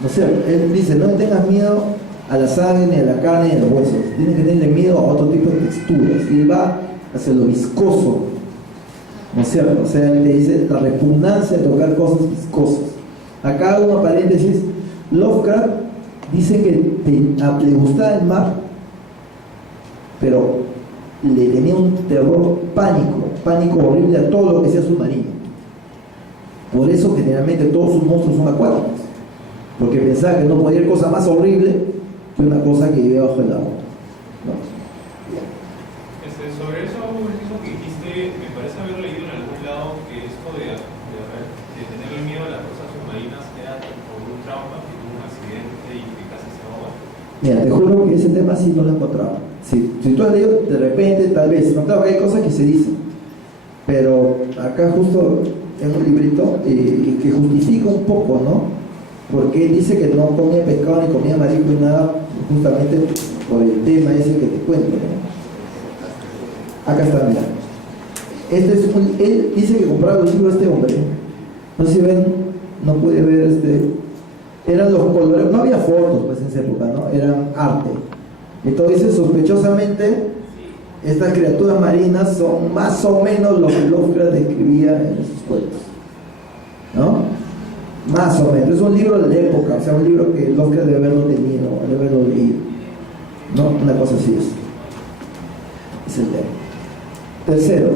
No sé, él dice, no le tengas miedo a la sangre, ni a la carne, ni a los huesos. Tienes que tenerle miedo a otro tipo de texturas. Y él va hacia lo viscoso. ¿No es cierto? O sea, él te dice la repugnancia de tocar cosas viscosas. Acá hago un paréntesis. Lovecraft dice que le gustaba el mar, pero le tenía un terror pánico horrible a todo lo que sea submarino. Por eso generalmente todos sus monstruos son acuáticos, porque pensaba que no podía haber cosa más horrible que una cosa que vive bajo el agua, ¿no? Sobre eso que dijiste, me parece haber leído en algún lado que esto de tenerle miedo a las cosas submarinas era por un trauma, que tuvo un accidente y que casi se ahoga. Mira, te juro que ese tema sí no lo he encontrado. Si tú has leído, de repente, tal vez, no, claro que hay cosas que se dicen, pero acá justo en un librito que justifica un poco, ¿no? Porque él dice que no comía pescado ni comía marisco y nada, justamente por el tema ese que te cuento, ¿no? Acá está, mira. Él dice que compraba los libros de este hombre. No sé si ven, no puede ver eran los colores, no había fotos pues en esa época, ¿no? Eran arte. Entonces, sospechosamente, estas criaturas marinas son más o menos lo que Lovecraft describía en sus cuentos, ¿no? Más o menos. Es un libro de la época, o sea, un libro que Lovecraft debe haberlo tenido, debe haberlo leído, ¿no? Una cosa así es el tema. Tercero,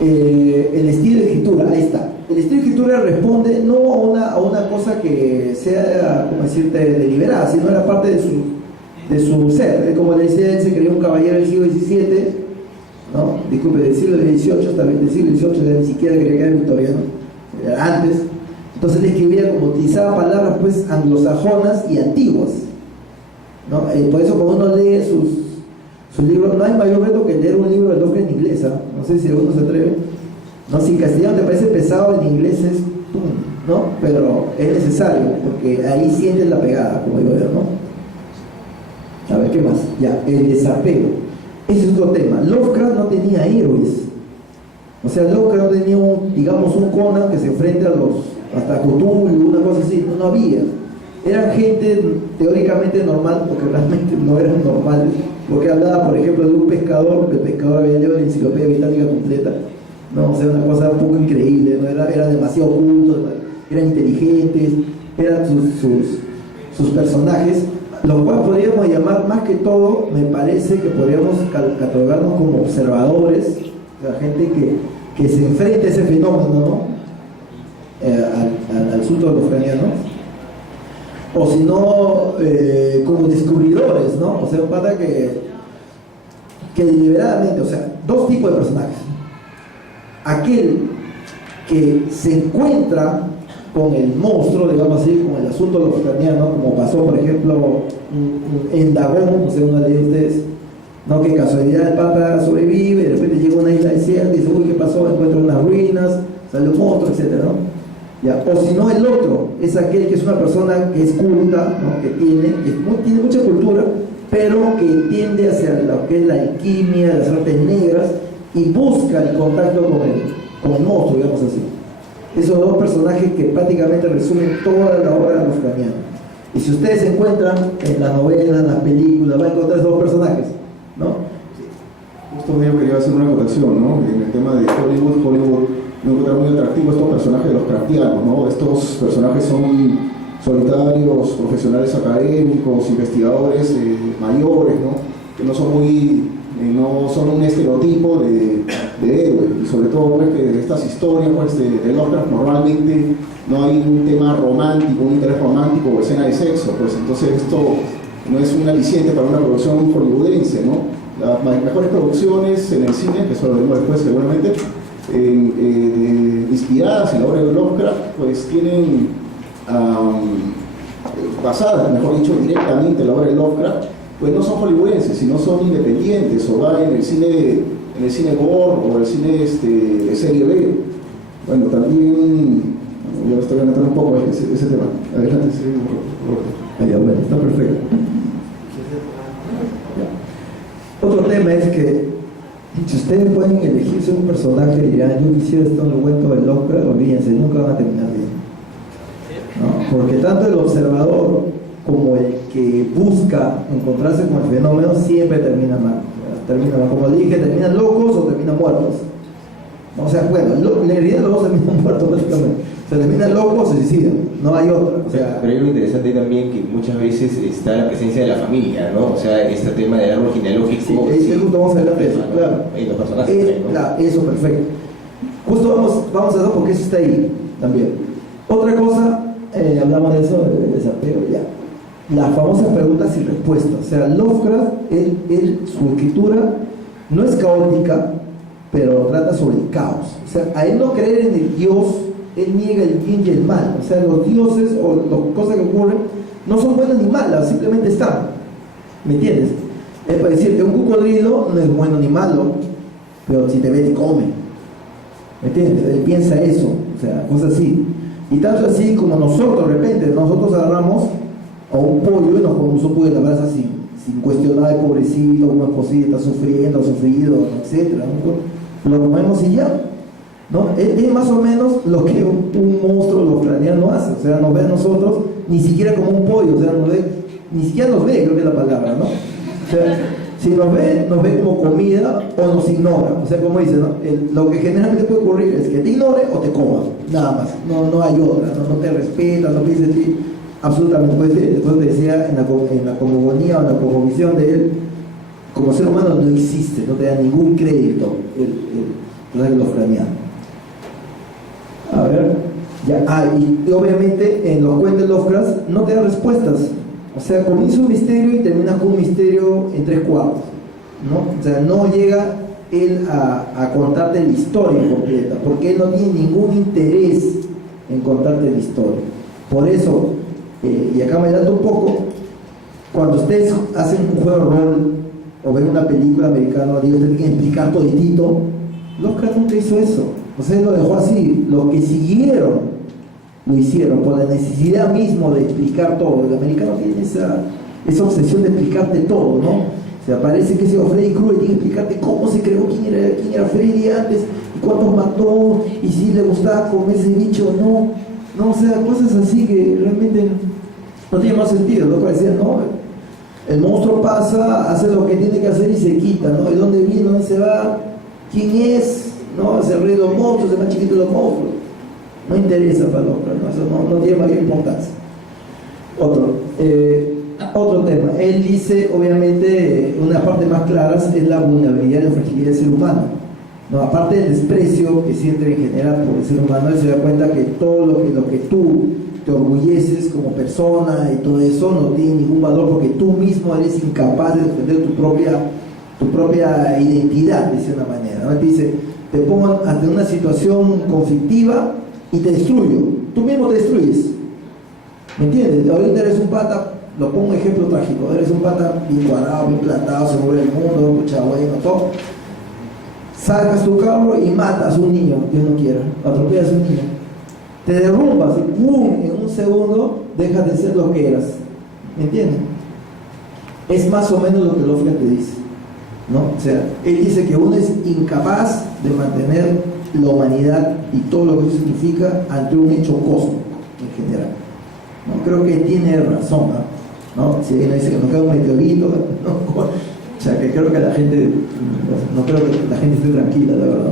el estilo de escritura, ahí está. El estilo de escritura responde no a una cosa que sea, como decirte, deliberada, sino era parte de su ser. Como le decía, él se creía un caballero del siglo XVII, ¿no? Disculpe, del siglo XVIII, hasta del siglo XVIII, ni siquiera creía que era victoriano, era antes. Entonces él escribía, como utilizaba palabras pues anglosajonas y antiguas, ¿no? Por eso cuando uno lee sus libros, no hay mayor reto que leer un libro de Lovecraft en inglés, no sé si alguno se atreve. No, si en castellano te parece pesado, en inglés es ¿no? Pero es necesario, porque ahí sientes la pegada, como digo yo, ¿no? A ver, ¿qué más? Ya, el desapego. Ese es otro tema. Lovecraft no tenía héroes. O sea, Lovecraft no tenía un Conan que se enfrenta hasta Cthulhu, una cosa así, no había. Eran gente teóricamente normal, porque realmente no eran normales, porque hablaba, por ejemplo, de un pescador, el pescador había leído la enciclopedia británica completa, ¿no? O sea, una cosa un poco increíble, ¿no? Era demasiado culto, eran inteligentes, eran sus personajes, los cuales podríamos llamar, más que todo, me parece que podríamos catalogarnos como observadores, o sea, gente que se enfrenta a ese fenómeno, ¿no? Al asunto lovecraftiano, o si no, como descubridores, ¿no? O sea, un pata que deliberadamente, o sea, dos tipos de personajes. Aquel que se encuentra con el monstruo, digamos así, con el asunto lovecraftiano, como pasó, por ejemplo, en Dagón, no sé, uno de ustedes, ¿no? Que casualidad el Papa sobrevive, de repente llega a una isla desierta y dice, uy, ¿qué pasó? Encuentra unas ruinas, sale un monstruo, etc., ¿no? Ya. O si no, el otro es aquel que es una persona que es culta, ¿no? Que tiene mucha cultura, pero que tiende hacia lo que es la alquimia, las artes negras, y busca el contacto con el monstruo, digamos así. Esos dos personajes que prácticamente resumen toda la obra de Lovecraftiana. Y si ustedes se encuentran en las novelas, en las películas, van a encontrar esos dos personajes, ¿no? Justo yo quería hacer una acotación, ¿no? En el tema de Hollywood me encuentra muy atractivo estos personajes Lovecraftianos, ¿no? Estos personajes son solitarios, profesionales académicos, investigadores mayores, ¿no? Que no son un estereotipo de héroe, y sobre todo pues, que estas historias pues, de Lovecraft normalmente no hay un tema romántico, un interés romántico o escena de sexo, pues entonces esto no es un aliciente para una producción hollywoodense, ¿no? Las mejores producciones en el cine, que eso lo veremos después seguramente, inspiradas en la obra de Lovecraft, pues tienen basadas, mejor dicho, directamente en la obra de Lovecraft, pues no son hollywoodenses, sino son independientes, o va en el cine gore o el cine de serie B. Bueno, también, ya estoy anotando un poco ese tema. Adelante, sí, Ya, bueno, está perfecto. Ya. Otro tema es que si ustedes pueden elegirse un personaje y dirán, yo quisiera estar en el cuento de Lovecraft, olvídense, nunca van a terminar bien, ¿no? Porque tanto el observador como el que busca encontrarse con el fenómeno siempre termina mal. Como dije, terminan locos o terminan muertos. O sea, bueno, en realidad los dos terminan muertos prácticamente. Se terminan locos o se suicidan, no hay otra. O sea, pero hay algo interesante también que muchas veces está la presencia de la familia, ¿no? O sea, este tema del árbol genealógico. Sí, justo vamos a hablar de eso, claro. Y los personajes también, ¿no? Claro, eso, perfecto. Justo vamos a ver porque eso está ahí también. Otra cosa, hablamos de eso, del desapego, ya. Las famosas preguntas y respuestas. O sea, Lovecraft, su escritura no es caótica, pero trata sobre el caos. O sea, a él no creer en el Dios, él niega el bien y el mal. O sea, los dioses o las cosas que ocurren no son buenas ni malas, simplemente están. ¿Me entiendes? Es para decirte, un cocodrilo no es bueno ni malo, pero si te ve te come. ¿Me entiendes? Él piensa eso, o sea, cosas así. Y tanto así como nosotros, de repente, nosotros agarramos a un pollo y nos comemos un pollo de la brasa sin cuestionar, ay, pobrecito, cómo es posible, está sufriendo, ha sufrido, etc. Lo comemos y ya, ¿no? Es más o menos lo que un monstruo lovecraftiano hace. O sea, nos ve a nosotros ni siquiera como un pollo, o sea, ni siquiera nos ve, creo que es la palabra, ¿no? O sea, si nos ve como comida o nos ignora. O sea, como dice, ¿no? Lo que generalmente puede ocurrir es que te ignore o te coma, nada más. No hay otra, no te respeta, no piensa en ti. Absolutamente, después te decía en la cosmogonía o en la cosmovisión de él, como ser humano no existe, no te da ningún crédito el Lovecraftiano. A ver, ya, y obviamente en los cuentos de Lovecraft no te dan respuestas. O sea, comienza un misterio y termina con un misterio en 3/4, ¿no? O sea, no llega él a contarte la historia completa, porque él no tiene ningún interés en contarte la historia. Por eso, y acá me adelanto un poco, cuando ustedes hacen un juego de rol o ven una película americana, digo, ustedes tienen que explicar toditito. Lovecraft nunca hizo eso. O sea, él lo dejó así. Los que siguieron lo hicieron por la necesidad mismo de explicar todo. El americano tiene esa obsesión de explicarte todo, ¿no? O sea, parece que ese Freddy Krueger tiene que explicarte cómo se creó, quién era Freddy antes, y cuántos mató, y si le gustaba comer ese bicho o no. No, o sea, cosas así que realmente no tiene más sentido. Lo que decían, no, el monstruo pasa, hace lo que tiene que hacer y se quita, ¿no? ¿De dónde vino? ¿Dónde se va? ¿Quién es? ¿No? Es el rey de los monstruos, el más chiquito de los monstruos. No interesa para Lovecraft, ¿no? Eso no tiene mayor importancia. Otro tema. Él dice, obviamente, una parte más clara es la vulnerabilidad y la fragilidad del ser humano. No, aparte del desprecio que siente en general por el ser humano, él se da cuenta que todo lo que tú te orgulleces como persona y todo eso no tiene ningún valor porque tú mismo eres incapaz de defender tu propia identidad, de una manera, ¿no? Él dice, te pongo ante una situación conflictiva y te destruyo, tú mismo te destruyes, ¿me entiendes? Ahorita eres un pata, lo pongo un ejemplo trágico, eres un pata bien cuadrado, bien plantado, se mueve el mundo, mucha bueno, todo, sacas tu carro y matas a un niño, Dios no quiera, atropellas a un niño, te derrumbas y ¡pum! En un segundo dejas de ser lo que eras, ¿me entiendes? Es más o menos lo que Lovecraft te dice, ¿no? O sea, él dice que uno es incapaz de mantener la humanidad y todo lo que eso significa ante un hecho cósmico en general, ¿no? Creo que tiene razón, ¿no? Si alguien dice que nos cae un meteorito, ¿no? O sea, que creo que la gente, no creo que la gente esté tranquila, la verdad,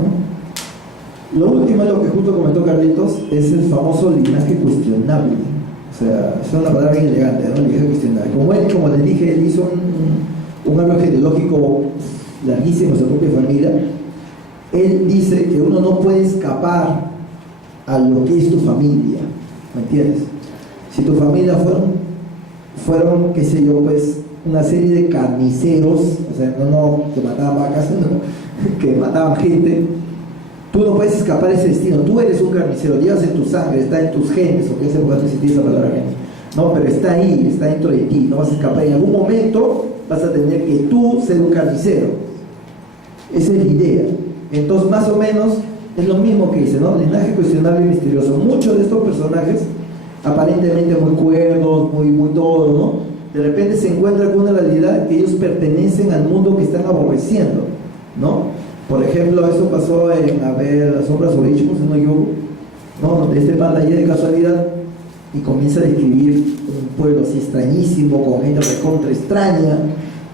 ¿no? Lo último, lo que justo comentó Carlitos, es el famoso linaje cuestionable. O sea, es una palabra bien elegante, ¿no? Linaje cuestionable. Como les dije, él hizo un árbol genealógico larguísimo de su propia familia. Él dice que uno no puede escapar a lo que es tu familia, ¿me entiendes? Si tu familia fueron, qué sé yo, pues, una serie de carniceros, o sea, no que mataban vacas, ¿no? Que mataban gente, tú no puedes escapar de ese destino, tú eres un carnicero, llevas en tu sangre, está en tus genes, o que esa época no existía esa palabra genes, no, pero está ahí, está dentro de ti, no vas a escapar, en algún momento vas a tener que tú ser un carnicero, esa es la idea. Entonces, más o menos, es lo mismo que dice, ¿no? Linaje cuestionable y misterioso. Muchos de estos personajes, aparentemente muy cuerdos, muy todo, ¿no? De repente se encuentra con una realidad que ellos pertenecen al mundo que están aborreciendo, ¿no? Por ejemplo, eso pasó en, Las sombras sobre Ishmael, si no me equivoco, ¿no? Donde este panda llega de casualidad y comienza a describir un pueblo así extrañísimo, con gente recontra extraña.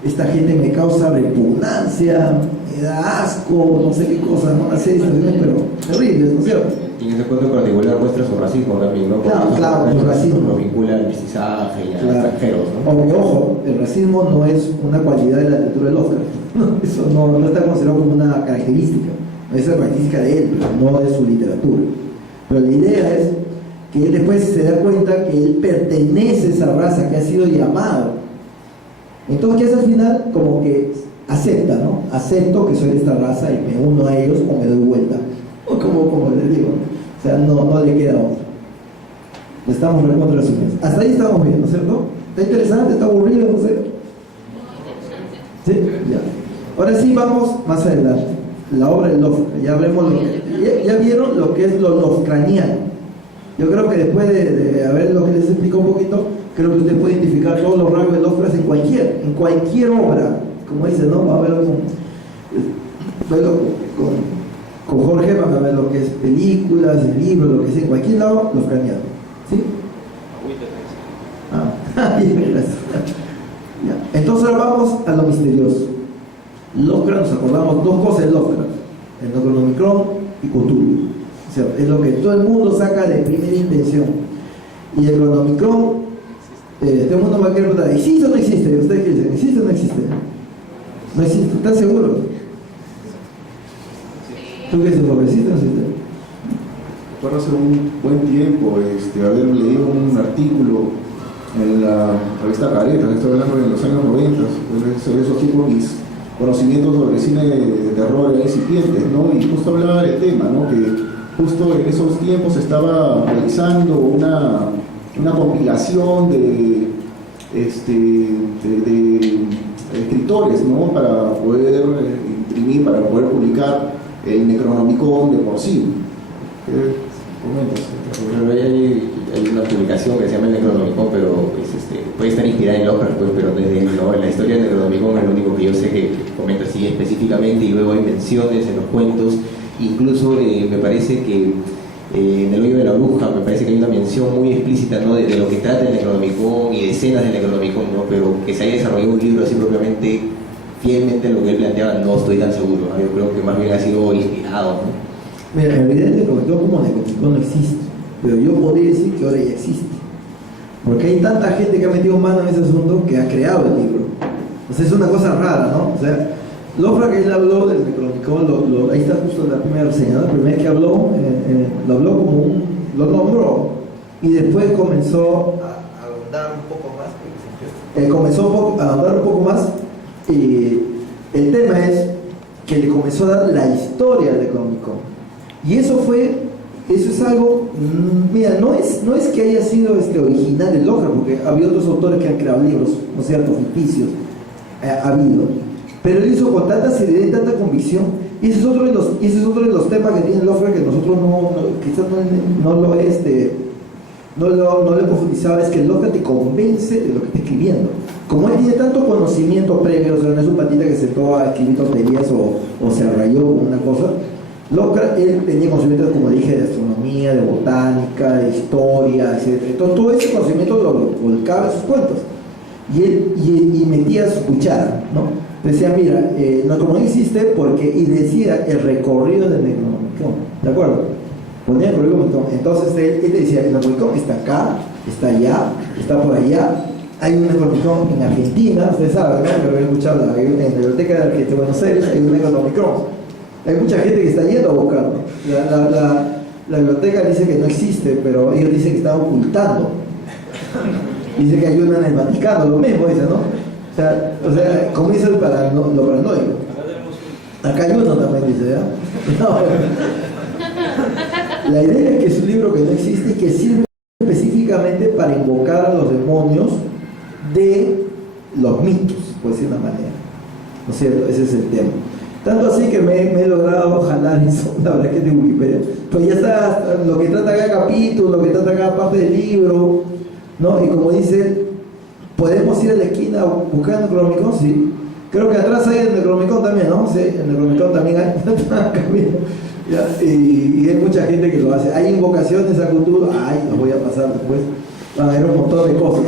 Esta gente me causa repugnancia, me da asco, no sé qué cosa, ¿no? Una serie de situaciones, pero terribles, ¿no es cierto? Y en ese punto en particular muestra su racismo también, ¿no? Claro, el racismo lo vincula al mestizaje y a los extranjeros, ¿no? Aunque, ojo, el racismo no es una cualidad de la literatura de Lovecraft. Eso no está considerado como una característica. Es una característica de él, pero no de su literatura. Pero la idea es que él después se da cuenta que él pertenece a esa raza que ha sido llamado. Entonces, ¿qué hace al final? Como que acepta, ¿no? Acepto que soy de esta raza y me uno a ellos o me doy vuelta. O como les digo, o sea, no le queda otra. Estamos recontra resumidos. Hasta ahí estamos bien, ¿no es cierto? ¿Está interesante? ¿Está aburrido? No sé. ¿Sí? Ya. Ahora sí vamos más adelante. La obra de Lovecraft. Ya hablemos ya vieron lo que es lo Lovecraftiano. Yo creo que después de ver lo que les explico un poquito, creo que usted puede identificar todos los rasgos de Lovecraft en cualquier obra. Como dice, ¿no? Va a verlo con Jorge, van a ver lo que es películas, libros, lo que sea, en cualquier lado, Lovecraftiano. ¿Sí? Bien, gracias. Ya. Entonces ahora vamos a lo misterioso. Lovecraft, nos acordamos dos cosas de Lovecraft: el Necronomicon y Cthulhu. O sea, es lo que todo el mundo saca de primera intención. Y el Necronomicon, todo el mundo va a querer preguntar: ¿existe o no existe? ¿Usted qué dice? ¿Existe o no existe? No existe, ¿estás seguro? ¿Tú qué dices? ¿Existe o no existe? Recuerdo hace un buen tiempo haber leído un artículo en la revista Careta, que estoy hablando de los años 90, sobre esos tipos mis conocimientos sobre cine de terror incipientes, ¿no? Y justo hablaba del tema, ¿no? Que justo en esos tiempos estaba realizando una compilación de escritores, ¿no? Para poder imprimir, para poder publicar el Necronomicon de por sí. ¿Qué comentas? Bueno, hay una publicación que se llama el Necronomicon, pero puede estar inspirada en Lovecraft, pues, pero desde ¿no? la historia del Necronomicon es lo único que yo sé que comenta así específicamente, y luego hay menciones en los cuentos, incluso me parece que en El hoyo de la bruja me parece que hay una mención muy explícita, ¿no? de lo que trata el Necronomicon y de escenas del Necronomicon, ¿no? Pero que se haya desarrollado un libro así propiamente fielmente lo que él planteaba, no estoy tan seguro, ¿no? Yo creo que más bien ha sido inspirado, ¿no? Mira, en realidad el Necronomicon como Necronomicon no existe, pero yo podría decir que ahora ya existe, porque hay tanta gente que ha metido mano en ese asunto que ha creado el libro. O sea, es una cosa rara, ¿no? O sea, Lovecraft, él habló del Necronomicon, ahí está justo la primera reseña, ¿no? La primera que habló, lo habló como lo nombró, y después comenzó a ahondar un poco más, y el tema es que le comenzó a dar la historia del Necronomicon. Y eso fue eso es algo, mira, no es que haya sido original de Lovecraft, porque había otros autores que han creado libros, ¿no es cierto?, ficticios, ha habido, pero él hizo con tanta seriedad y tanta convicción, y ese es otro de los temas que tiene Lovecraft que nosotros quizás no lo he profundizado, es que Lovecraft te convence de lo que está escribiendo. Como él tiene tanto conocimiento previo, o sea, no es un patita que se sentó a escribir tonterías o se rayó con una cosa. Lovecraft, él tenía conocimientos, como dije, de astronomía, de botánica, de historia, etc. Todo ese conocimiento lo volcaba en sus cuentos. Y metía su cuchara, ¿no? Decía, mira, Necronomicon existe porque, y decía el recorrido del Necronomicon, ¿de acuerdo? Ponía el Necronomicon. Entonces él decía, el Necronomicon está acá, está allá, está por allá. Hay un Necronomicon en Argentina, ustedes saben, ¿no? Pero he escuchado en la biblioteca de Buenos Aires hay un Necronomicon. Hay mucha gente que está yendo a buscarlo. La biblioteca dice que no existe, pero ellos dicen que están ocultando. Dice que hay una en el Vaticano, lo mismo dice, ¿no? O sea, como dice lo paranoico. Acá hay uno también, dice, ¿ya? No. La idea es que es un libro que no existe y que sirve específicamente para invocar a los demonios de los mitos, por decir de una manera. ¿No es cierto? Ese es el tema. Tanto así que me he logrado jalar eso, la verdad que es de Wikipedia. Pues ya está lo que trata cada capítulo, lo que trata cada parte del libro, ¿no? Y como dice, podemos ir a la esquina buscando el Necronomicon, sí. Creo que atrás hay el Necronomicon también, ¿no? Sí, el Necronomicon también hay. Y hay mucha gente que lo hace. Hay invocaciones a Cthulhu, los voy a pasar después. Van a haber un montón de cosas.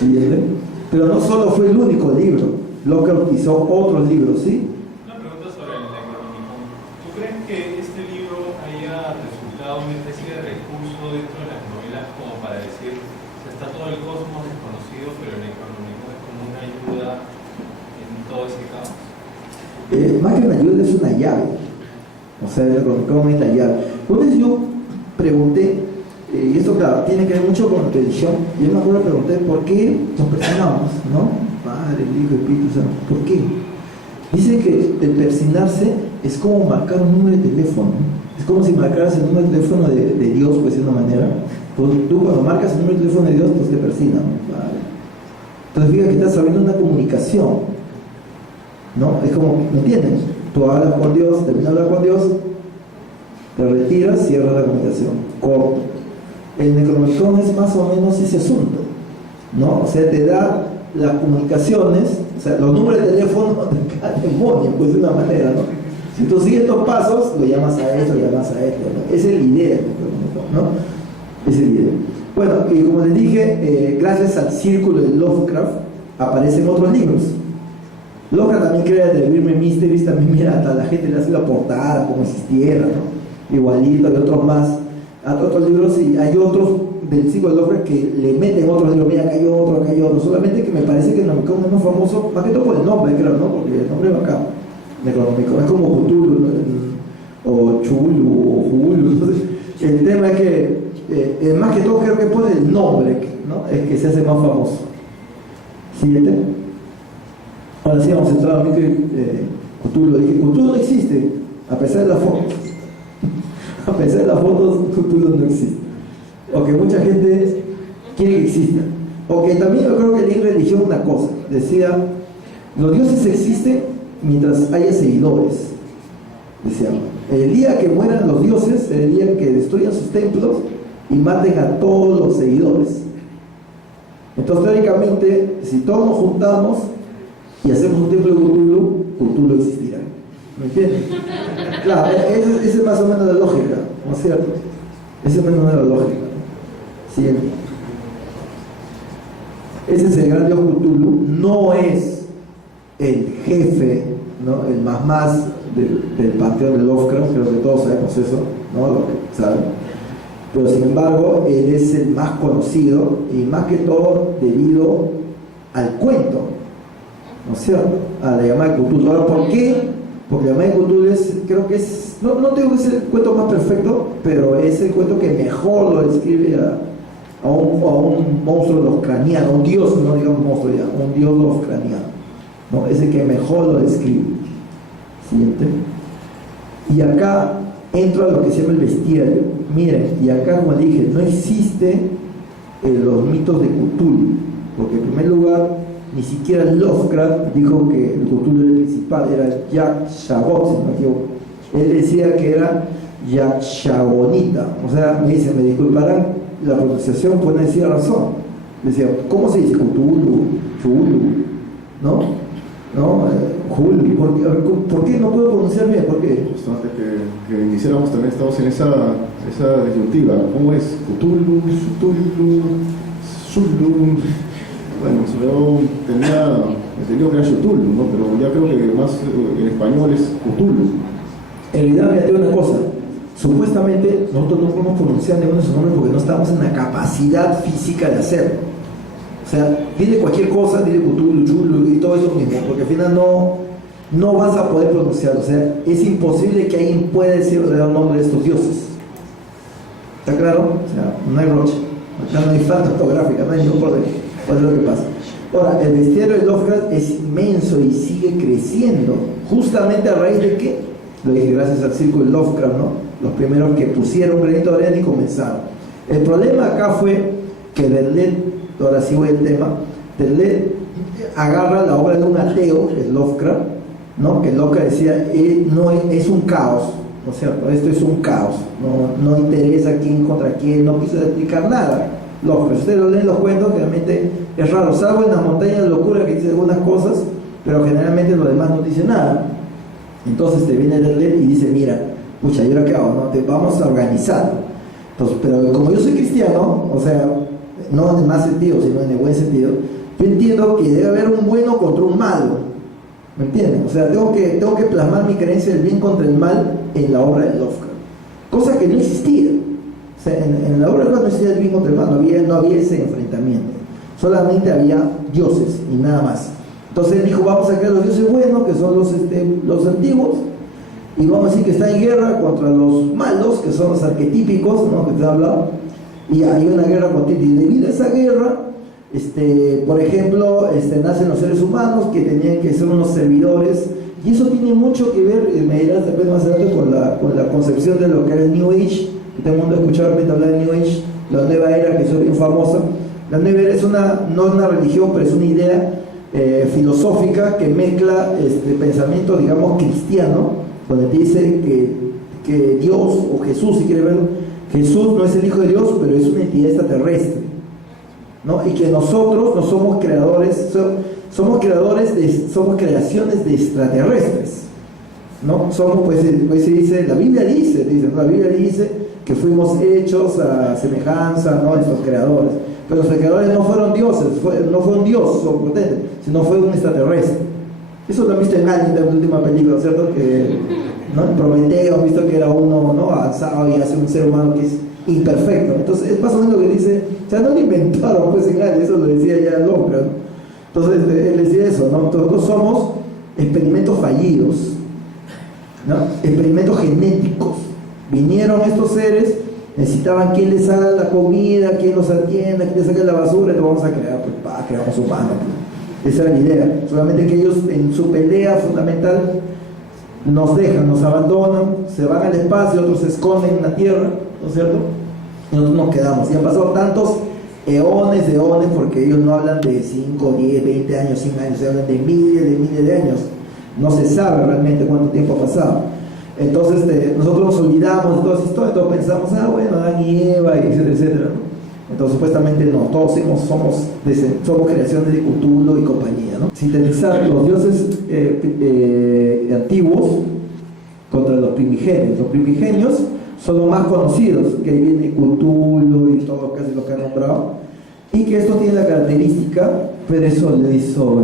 ¿Entienden? Pero no solo fue el único libro, Lovecraft hizo otros libros, ¿sí? Una pregunta sobre el Necronomicon. ¿Tú crees que este libro haya resultado una especie de recurso dentro de las novelas como para decir, está todo el cosmos desconocido, pero el Necronomicon es como una ayuda en todo ese caos? Más que una ayuda, es una llave. O sea, el Necronomicon es la llave. Entonces yo pregunté, y esto claro, tiene que ver mucho con religión, y yo me acuerdo pregunté por qué nos persignamos, ¿no? Padre, Hijo, Espíritu Santo. ¿Por qué? Dicen que el persignarse es como marcar un número de teléfono. Es como si marcaras el número de teléfono de Dios, pues de una manera. Tú cuando marcas el número de teléfono de Dios, pues te persignas, ¿no? Padre. Entonces fíjate que estás abriendo una comunicación, ¿no? Es como, ¿me entiendes? Tú hablas con Dios, terminas de hablar con Dios, te retiras, cierras la comunicación. Corto. El Necronomicon es más o menos ese asunto, ¿no? O sea, te da las comunicaciones, o sea, los números de teléfono de cada demonio, pues de una manera, ¿no? Si tú sigues estos pasos, lo llamas a esto, lo llamas a esto, ¿no? Esa es la idea, ¿no? Esa es la idea. Bueno, y como les dije, gracias al círculo de Lovecraft aparecen otros libros. Lovecraft también crea The Birmingham Mysteries, también mira, hasta la gente le hace la portada como si existiera, ¿no? Igualito, hay otros más, otros libros, y hay otros del ciclo de Lovecraft que le meten otros libros, mira, acá hay otro, solamente que me parece que el Necronomicon es más famoso, más que todo por el nombre, creo, ¿no? Porque el nombre va acá, Necronomicon, es como Cthulhu, ¿no? O Chulu, o Hulu, no sé. El tema es que, más que todo creo que por el nombre, ¿no? Es que se hace más famoso. Siguiente. Ahora sí vamos a entrar a mí que Cthulhu, dije, Cthulhu no existe, a pesar de las fotos. A pesar de las fotos, Cthulhu no existe. O que mucha gente quiere que exista. O que también yo creo que leí en religión una cosa. Decía, los dioses existen mientras haya seguidores. Decía, el día que mueran los dioses, el día que destruyan sus templos y maten a todos los seguidores. Entonces, teóricamente, si todos nos juntamos y hacemos un templo de Cthulhu, Cthulhu existirá. ¿Me entiendes? Claro, esa es más o menos la lógica, ¿no es cierto? Esa es más o menos la lógica. Siguiente. Ese es el gran dios Cthulhu, no es el jefe, ¿no? El más del panteón de Lovecraft, creo que todos sabemos eso, ¿no? Lo que saben. Pero sin embargo, él es el más conocido y más que todo debido al cuento, ¿no es cierto? A la llamada de Cthulhu. Ahora, ¿por qué? Porque la llamada de Cthulhu creo que es, no digo que es el cuento más perfecto, pero es el cuento que mejor lo describe a un monstruo lovecraniano, un dios, no digamos monstruo ya, un dios lovecraniano, ¿no? Es el que mejor lo describe. Siguiente. Y acá entro a lo que se llama el bestiario. Miren, y acá como dije, no existe los mitos de Cthulhu, porque en primer lugar, ni siquiera Lovecraft dijo que el Cthulhu era el principal, era Jack Shagot, si no me equivoco. Él decía que era Jack Shagonita, o sea, me dicen, me disculparán la pronunciación, pues no decía razón. Decía, ¿cómo se dice? Cthulhu, Chulu, ¿no? ¿No? Jul, ¿por qué no puedo pronunciar bien? ¿Por qué? Justo antes que iniciáramos también estamos en esa disyuntiva. ¿Cómo es? Cthulhu, Cthulhu, Zulu. Bueno, yo tenía entendido que era Cthulhu, ¿no? Pero ya creo que más en español es Cthulhu. En realidad, me digo una cosa. Supuestamente nosotros no podemos pronunciar ninguno de esos nombres porque no estamos en la capacidad física de hacerlo. O sea, dile cualquier cosa, dile Cthulhu, Chulu y todo eso mismo, porque al final no vas a poder pronunciarlo. O sea, es imposible que alguien pueda decir el nombre de estos dioses. ¿Está claro? O sea, no hay roche. Acá no hay falta ortográfica, no hay ningún problema. ¿Cuál es lo que pasa? Ahora, el bestiario de Lovecraft es inmenso y sigue creciendo. Justamente a raíz de qué? Lo dije gracias al círculo de Lovecraft, ¿no? Los primeros que pusieron un granito de arena y comenzaron. El problema acá fue que Derlet, ahora sí voy al tema, Derlet agarra la obra de un ateo, que es Lovecraft, ¿no? Que Lovecraft decía, no, es un caos, ¿no es cierto? Esto es un caos, no interesa quién contra quién, no quiso explicar nada. Lovecraft, ustedes lo leen los cuentos, realmente es raro, salvo en las montañas de locura que dice algunas cosas, pero generalmente lo demás no dice nada. Entonces te viene Derlet y dice, mira, pucha, ¿y ahora qué hago? ¿No? Te vamos a organizar. Entonces, pero como yo soy cristiano, o sea, no en el mal sentido, sino en el buen sentido, yo entiendo que debe haber un bueno contra un malo. ¿Me entienden? O sea, tengo que plasmar mi creencia del bien contra el mal en la obra de Lovecraft. Cosa que no existía. O sea, en la obra de Lovecraft no existía el bien contra el mal, no había ese enfrentamiento. Solamente había dioses y nada más. Entonces él dijo, vamos a crear los dioses buenos, que son los antiguos, y vamos a decir que está en guerra contra los malos, que son los arquetípicos, ¿no? Que te he hablado, y hay una guerra continua. Y debido a esa guerra, por ejemplo, nacen los seres humanos que tenían que ser unos servidores, y eso tiene mucho que ver, me dirás después más adelante, con la concepción de lo que era el New Age, que todo el mundo ha escuchado hablar del New Age, la nueva era, que es bien famosa. La nueva era es no una religión, pero es una idea filosófica que mezcla pensamiento, digamos, cristiano, donde te dice que Dios, o Jesús, si quiere verlo, Jesús no es el Hijo de Dios, pero es una entidad extraterrestre, ¿no? Y que nosotros no somos creadores, somos creaciones de extraterrestres, ¿no? Somos, pues se dice, la Biblia dice, que fuimos hechos a semejanza, ¿no?, de estos creadores. Pero los creadores no fueron dioses, no fue un dios omnipotente, sino fue un extraterrestre. Eso lo han visto en Alien, de la última película, ¿cierto? Que, ¿no? En Prometeo han visto que era uno, ¿no?, avanzado y hace un ser humano que es imperfecto. Entonces es más o menos lo que dice, o sea, no lo inventaron pues en Alien, eso lo decía ya Lovecraft, ¿no? Entonces él decía eso, ¿no? Nosotros somos experimentos fallidos, ¿no? Experimentos genéticos. Vinieron estos seres, necesitaban quien les haga la comida, quien los atienda, quien les saque la basura, y lo vamos a crear, pues creamos humanos. Esa era la idea. Solamente que ellos en su pelea fundamental nos dejan, nos abandonan, se van al espacio, otros se esconden en la tierra, ¿no es cierto? Y nosotros nos quedamos. Y han pasado tantos eones, porque ellos no hablan de 5, 10, 20 años, 100 años, se hablan de miles de años. No se sabe realmente cuánto tiempo ha pasado. Entonces nosotros nos olvidamos de todas esas historias, todos pensamos, bueno, Adán y Eva, etcétera, etcétera, ¿no? Entonces supuestamente no, todos somos creaciones de Cthulhu y compañía, ¿no? Sintetizar los dioses antiguos contra los primigenios. Los primigenios son los más conocidos, que ahí viene Cthulhu y todo casi lo que han nombrado, y que esto tiene la característica, pero eso le hizo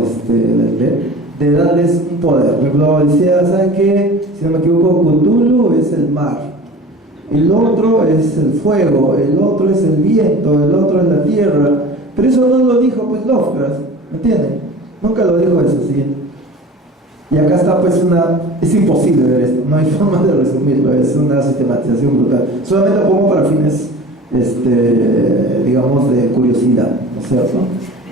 de darles un poder. Por ejemplo, decía, ¿saben qué? Si no me equivoco, Cthulhu es el mar, el otro es el fuego, el otro es el viento, el otro es la tierra. Pero eso no lo dijo pues Lovecraft, ¿me entienden? Nunca lo dijo eso, ¿sí? Y acá está pues es imposible ver esto, no hay forma de resumirlo, es una sistematización brutal. Solamente lo pongo para fines, digamos, de curiosidad, ¿no es cierto?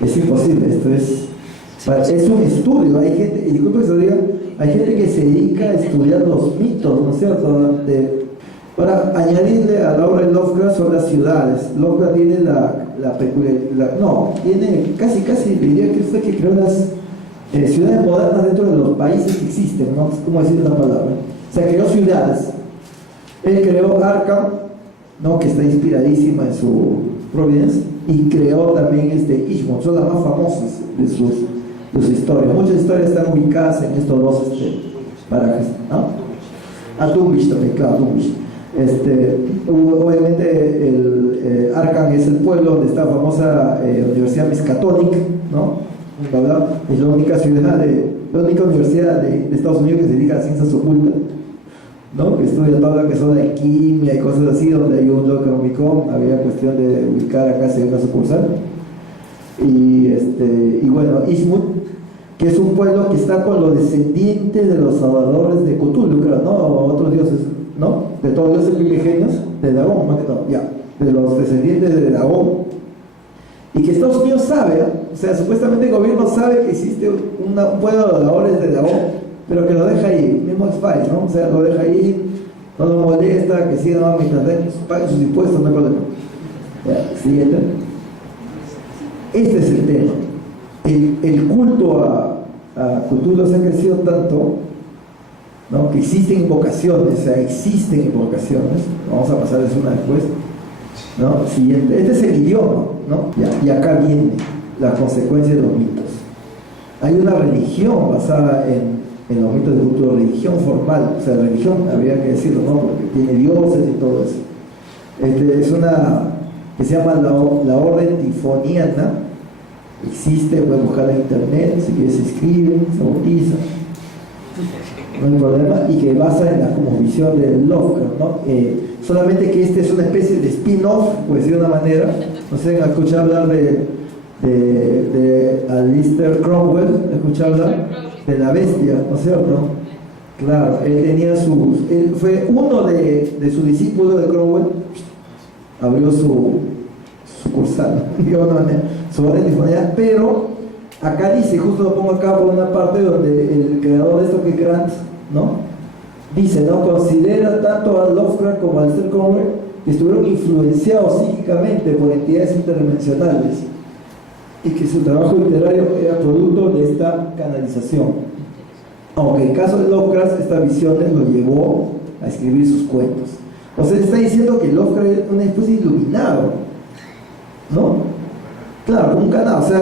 Es imposible, esto es un estudio. Hay gente, y disculpe que se lo diga, hay gente que se dedica a estudiar los mitos, ¿no es cierto?, Para añadirle a la obra de Lovecraft son las ciudades. Lovecraft tiene la peculiaridad, no, tiene casi diría que fue que creó las ciudades modernas dentro de los países que existen, ¿no? ¿Cómo decir la palabra? O sea, creó ciudades. Él creó Arkham, ¿no? Que está inspiradísima en su Providence, y creó también Ishmont, son las más famosas de sus historias. Muchas historias están ubicadas en estos dos parajes, ¿no? Dunwich también, claro, Dunwich. Obviamente Arkham es el pueblo donde está la famosa Universidad Miskatonic, ¿no? ¿Verdad? Es la única universidad de Estados Unidos que se dedica a ciencias ocultas, ¿no? Que estudia todo lo que son la química y cosas así, donde hay un Necronomicon, había cuestión de ubicar acá si hay una sucursal. Y bueno, Ishmont, que es un pueblo que está con los descendientes de los adoradores de Cthulhu, creo, ¿no? O otros dioses, ¿no? De todos los dioses primigenios, de Dagón, más que todo, ya, de los descendientes de Dagón. Y que Estados Unidos sabe, o sea, supuestamente el gobierno sabe que existe un pueblo de adoradores de Dagón, pero que lo deja ahí, mismo X-Files, ¿no? O sea, lo deja ahí, no lo molesta, que sigan mientras paguen sus impuestos, no hay problema. Ya, siguiente. Este es el tema. El culto a Cthulhu se ha crecido tanto, ¿no? Que existen invocaciones, o sea, existen invocaciones. Vamos a pasarles una después, ¿no? Siguiente. Este es el idioma, ¿no? Y acá viene la consecuencia de los mitos. Hay una religión basada en los mitos de Cthulhu, religión formal, o sea, religión, habría que decirlo, ¿no? Porque tiene dioses y todo eso. Es una que se llama la Orden Tifoniana. Existe, pueden buscarla en internet, si quieres se inscribe, se bautiza, no hay problema, y que basa en la cosmovisión de Lovecraft, ¿no? Solamente que es una especie de spin-off, por decir de una manera. No sé, ¿han escuchado hablar de Alistair Cromwell? ¿Han escuchado hablar? De la bestia, ¿no es cierto? Claro, él fue uno de sus discípulos de Cromwell, abrió su sucursal, digamos de una manera, su orden disponible, pero acá dice, justo lo pongo acá por una parte donde el creador de esto, que Grant, ¿no? Dice, ¿no? Considera tanto a Lovecraft como a Alistair Cromwell que estuvieron influenciados psíquicamente por entidades interdimensionales y que su trabajo literario era producto de esta canalización. Aunque en el caso de Lovecraft, esta visión lo llevó a escribir sus cuentos. O sea, está diciendo que Lovecraft es una especie de iluminado, ¿no? Claro, como un canal, o sea,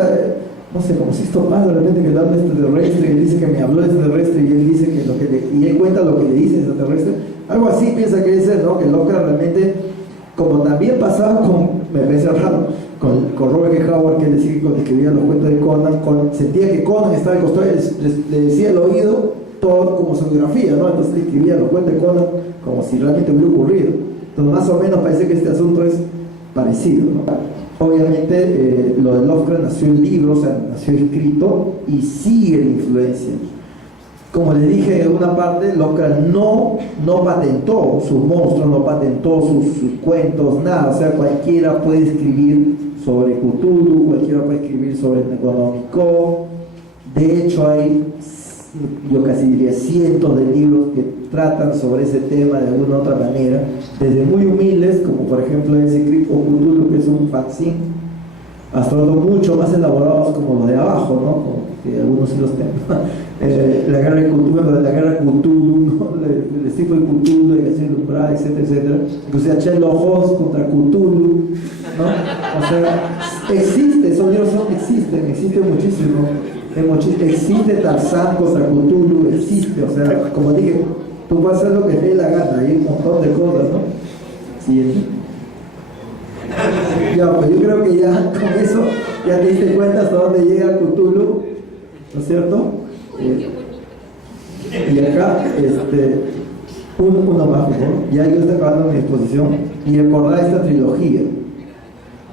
no sé, como si esto pasa de repente que le habla extraterrestre, y él dice que me habló extraterrestre, y él dice que y él cuenta lo que le dice extraterrestre, algo así piensa que debe ser, ¿no? Que Lovecraft realmente, como también pasaba me parece raro, con Robert G. Howard, que él decía que cuando escribía los cuentos de Conan, sentía que Conan estaba al costado, le decía al oído todo como su biografía, ¿no? Entonces le escribía los cuentos de Conan como si realmente hubiera ocurrido. Entonces más o menos parece que este asunto es parecido, ¿no? Obviamente lo de Lovecraft nació en libros, o sea, nació escrito y sigue la influencia. Como les dije en una parte, Lovecraft no patentó sus monstruos, no patentó sus cuentos, nada. O sea, cualquiera puede escribir sobre Cthulhu, cualquiera puede escribir sobre el Necronomicon. De hecho, hay, yo casi diría, cientos de libros que tratan sobre ese tema de alguna u otra manera, desde muy humildes, como por ejemplo ese Crypt of Cthulhu, que es un fanzine, hasta otros mucho más elaborados como los de abajo, ¿no? Como que algunos sí los tengo. La guerra de Cthulhu, ¿no? El estilo de Cthulhu, el Castillo Umbral, etcétera, etcétera. Inclusive Sherlock Holmes contra Cthulhu, ¿no? O sea, existe, esos libros existen muchísimo. Existe Tarzán contra Cthulhu, existe, o sea, como dije, tú puedes hacer lo que te dé la gana, hay un montón de cosas, ¿no? Siguiente. Ya, pues yo creo que ya con eso ya te diste cuenta hasta dónde llega Cthulhu, ¿no es cierto? Y acá, uno más, ¿no? Ya yo estoy acabando mi exposición y recordar esta trilogía.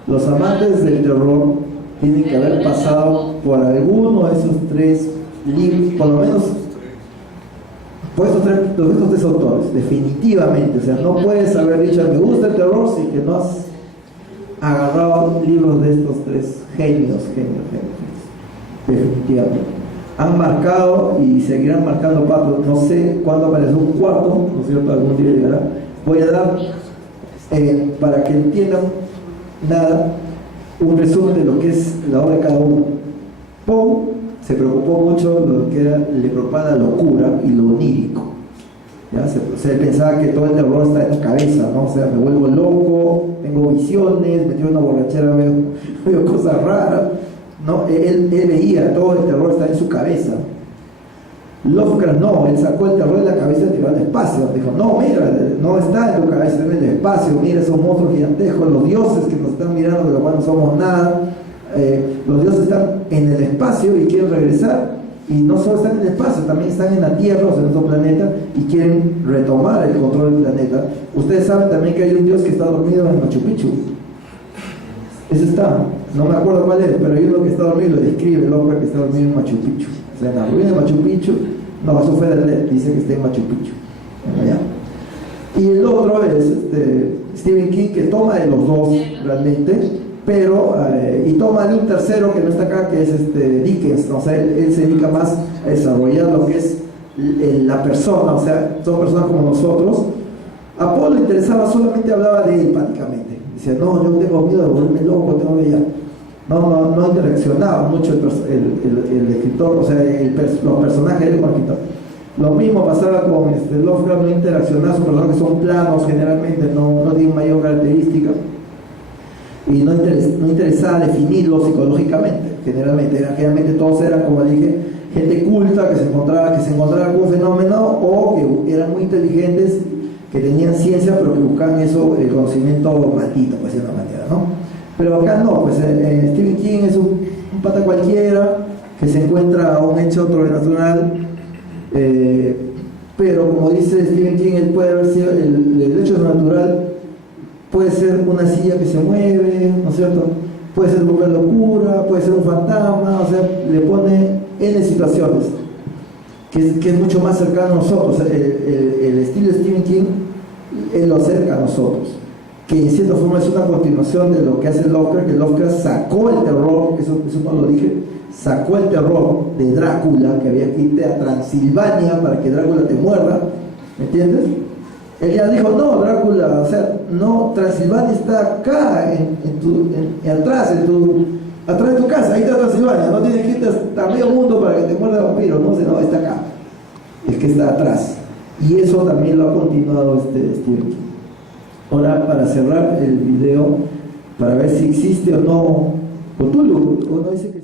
Los amantes del terror tienen que haber pasado por alguno de esos tres libros, por lo menos por estos tres autores, definitivamente. O sea, no puedes haber dicho me gusta el terror si que no has agarrado libros de estos tres genios, definitivamente. Han marcado y seguirán marcando pasos. No sé cuándo aparecerá un cuarto, ¿no es cierto? Algún día llegará. Voy a dar, para que entiendan nada, un resumen de lo que es la obra de cada uno. Poe se preocupó mucho de lo que era, le preocupaba la locura y lo onírico. ¿Ya? O sea, él pensaba que todo el terror está en la cabeza, ¿no? O sea, me vuelvo loco, tengo visiones, me tiro una borrachera, veo cosas raras, ¿no? Él veía, todo el terror está en su cabeza. Lovecraft no, él sacó el terror de la cabeza y tiró al espacio. Dijo, no, mira, no está en tu cabeza, está en el espacio, mira esos monstruos gigantescos, los dioses que nos están mirando, de los cuales no somos nada. Los dioses están en el espacio y quieren regresar. Y no solo están en el espacio, también están en la Tierra, o sea, en nuestro planeta, y quieren retomar el control del planeta. Ustedes saben también que hay un dios que está dormido en Machu Picchu. Ese está, no me acuerdo cuál es, pero hay uno que está dormido, lo describe el hombre que está dormido en Machu Picchu. O sea, en la ruina de Machu Picchu, no, eso fue de LED, dice que está en Machu Picchu. Allá. Y el otro es Stephen King, que toma de los dos realmente, pero y toma de un tercero que no está acá, que es Dickens, ¿no? O sea, él se dedica más a desarrollar lo que es la persona, o sea, son personas como nosotros. A Poe le interesaba, solamente hablaba de él prácticamente. Decía, no, yo tengo miedo de volverme loco, tengo miedo. No interaccionaba mucho el escritor, o sea, los personajes de él con el escritor. Lo mismo pasaba con Lovecraft, no interaccionaba, sus personajes son planos generalmente, no tienen mayor característica. Y no interesaba definirlo psicológicamente, generalmente todos eran, como dije, gente culta que se encontraba con un fenómeno, o que eran muy inteligentes, que tenían ciencia pero que buscaban eso, el conocimiento maldito, pues de una manera, ¿no? Pero acá no, pues Stephen King es un pata cualquiera que se encuentra un hecho sobrenatural, pero como dice Stephen King, él puede haber sido el hecho sobrenatural. Puede ser una silla que se mueve, ¿no es cierto? Puede ser una locura, puede ser un fantasma, o sea, le pone N situaciones, que es mucho más cercano a nosotros. El estilo de Stephen King, él lo acerca a nosotros, que en cierta forma es una continuación de lo que hace Lovecraft, que Lovecraft sacó el terror, eso no lo dije, sacó el terror de Drácula, que había que irte a Transilvania para que Drácula te muerda, ¿me entiendes? Él ya dijo, no, Drácula, o sea, no, Transilvania está acá, atrás de tu casa, ahí está Transilvania, no tienes que irte hasta medio mundo para que te muerda el vampiro, no, está acá, el que está atrás. Y eso también lo ha continuado Stephen King. Ahora, para cerrar el video, para ver si existe o no Cthulhu, uno dice que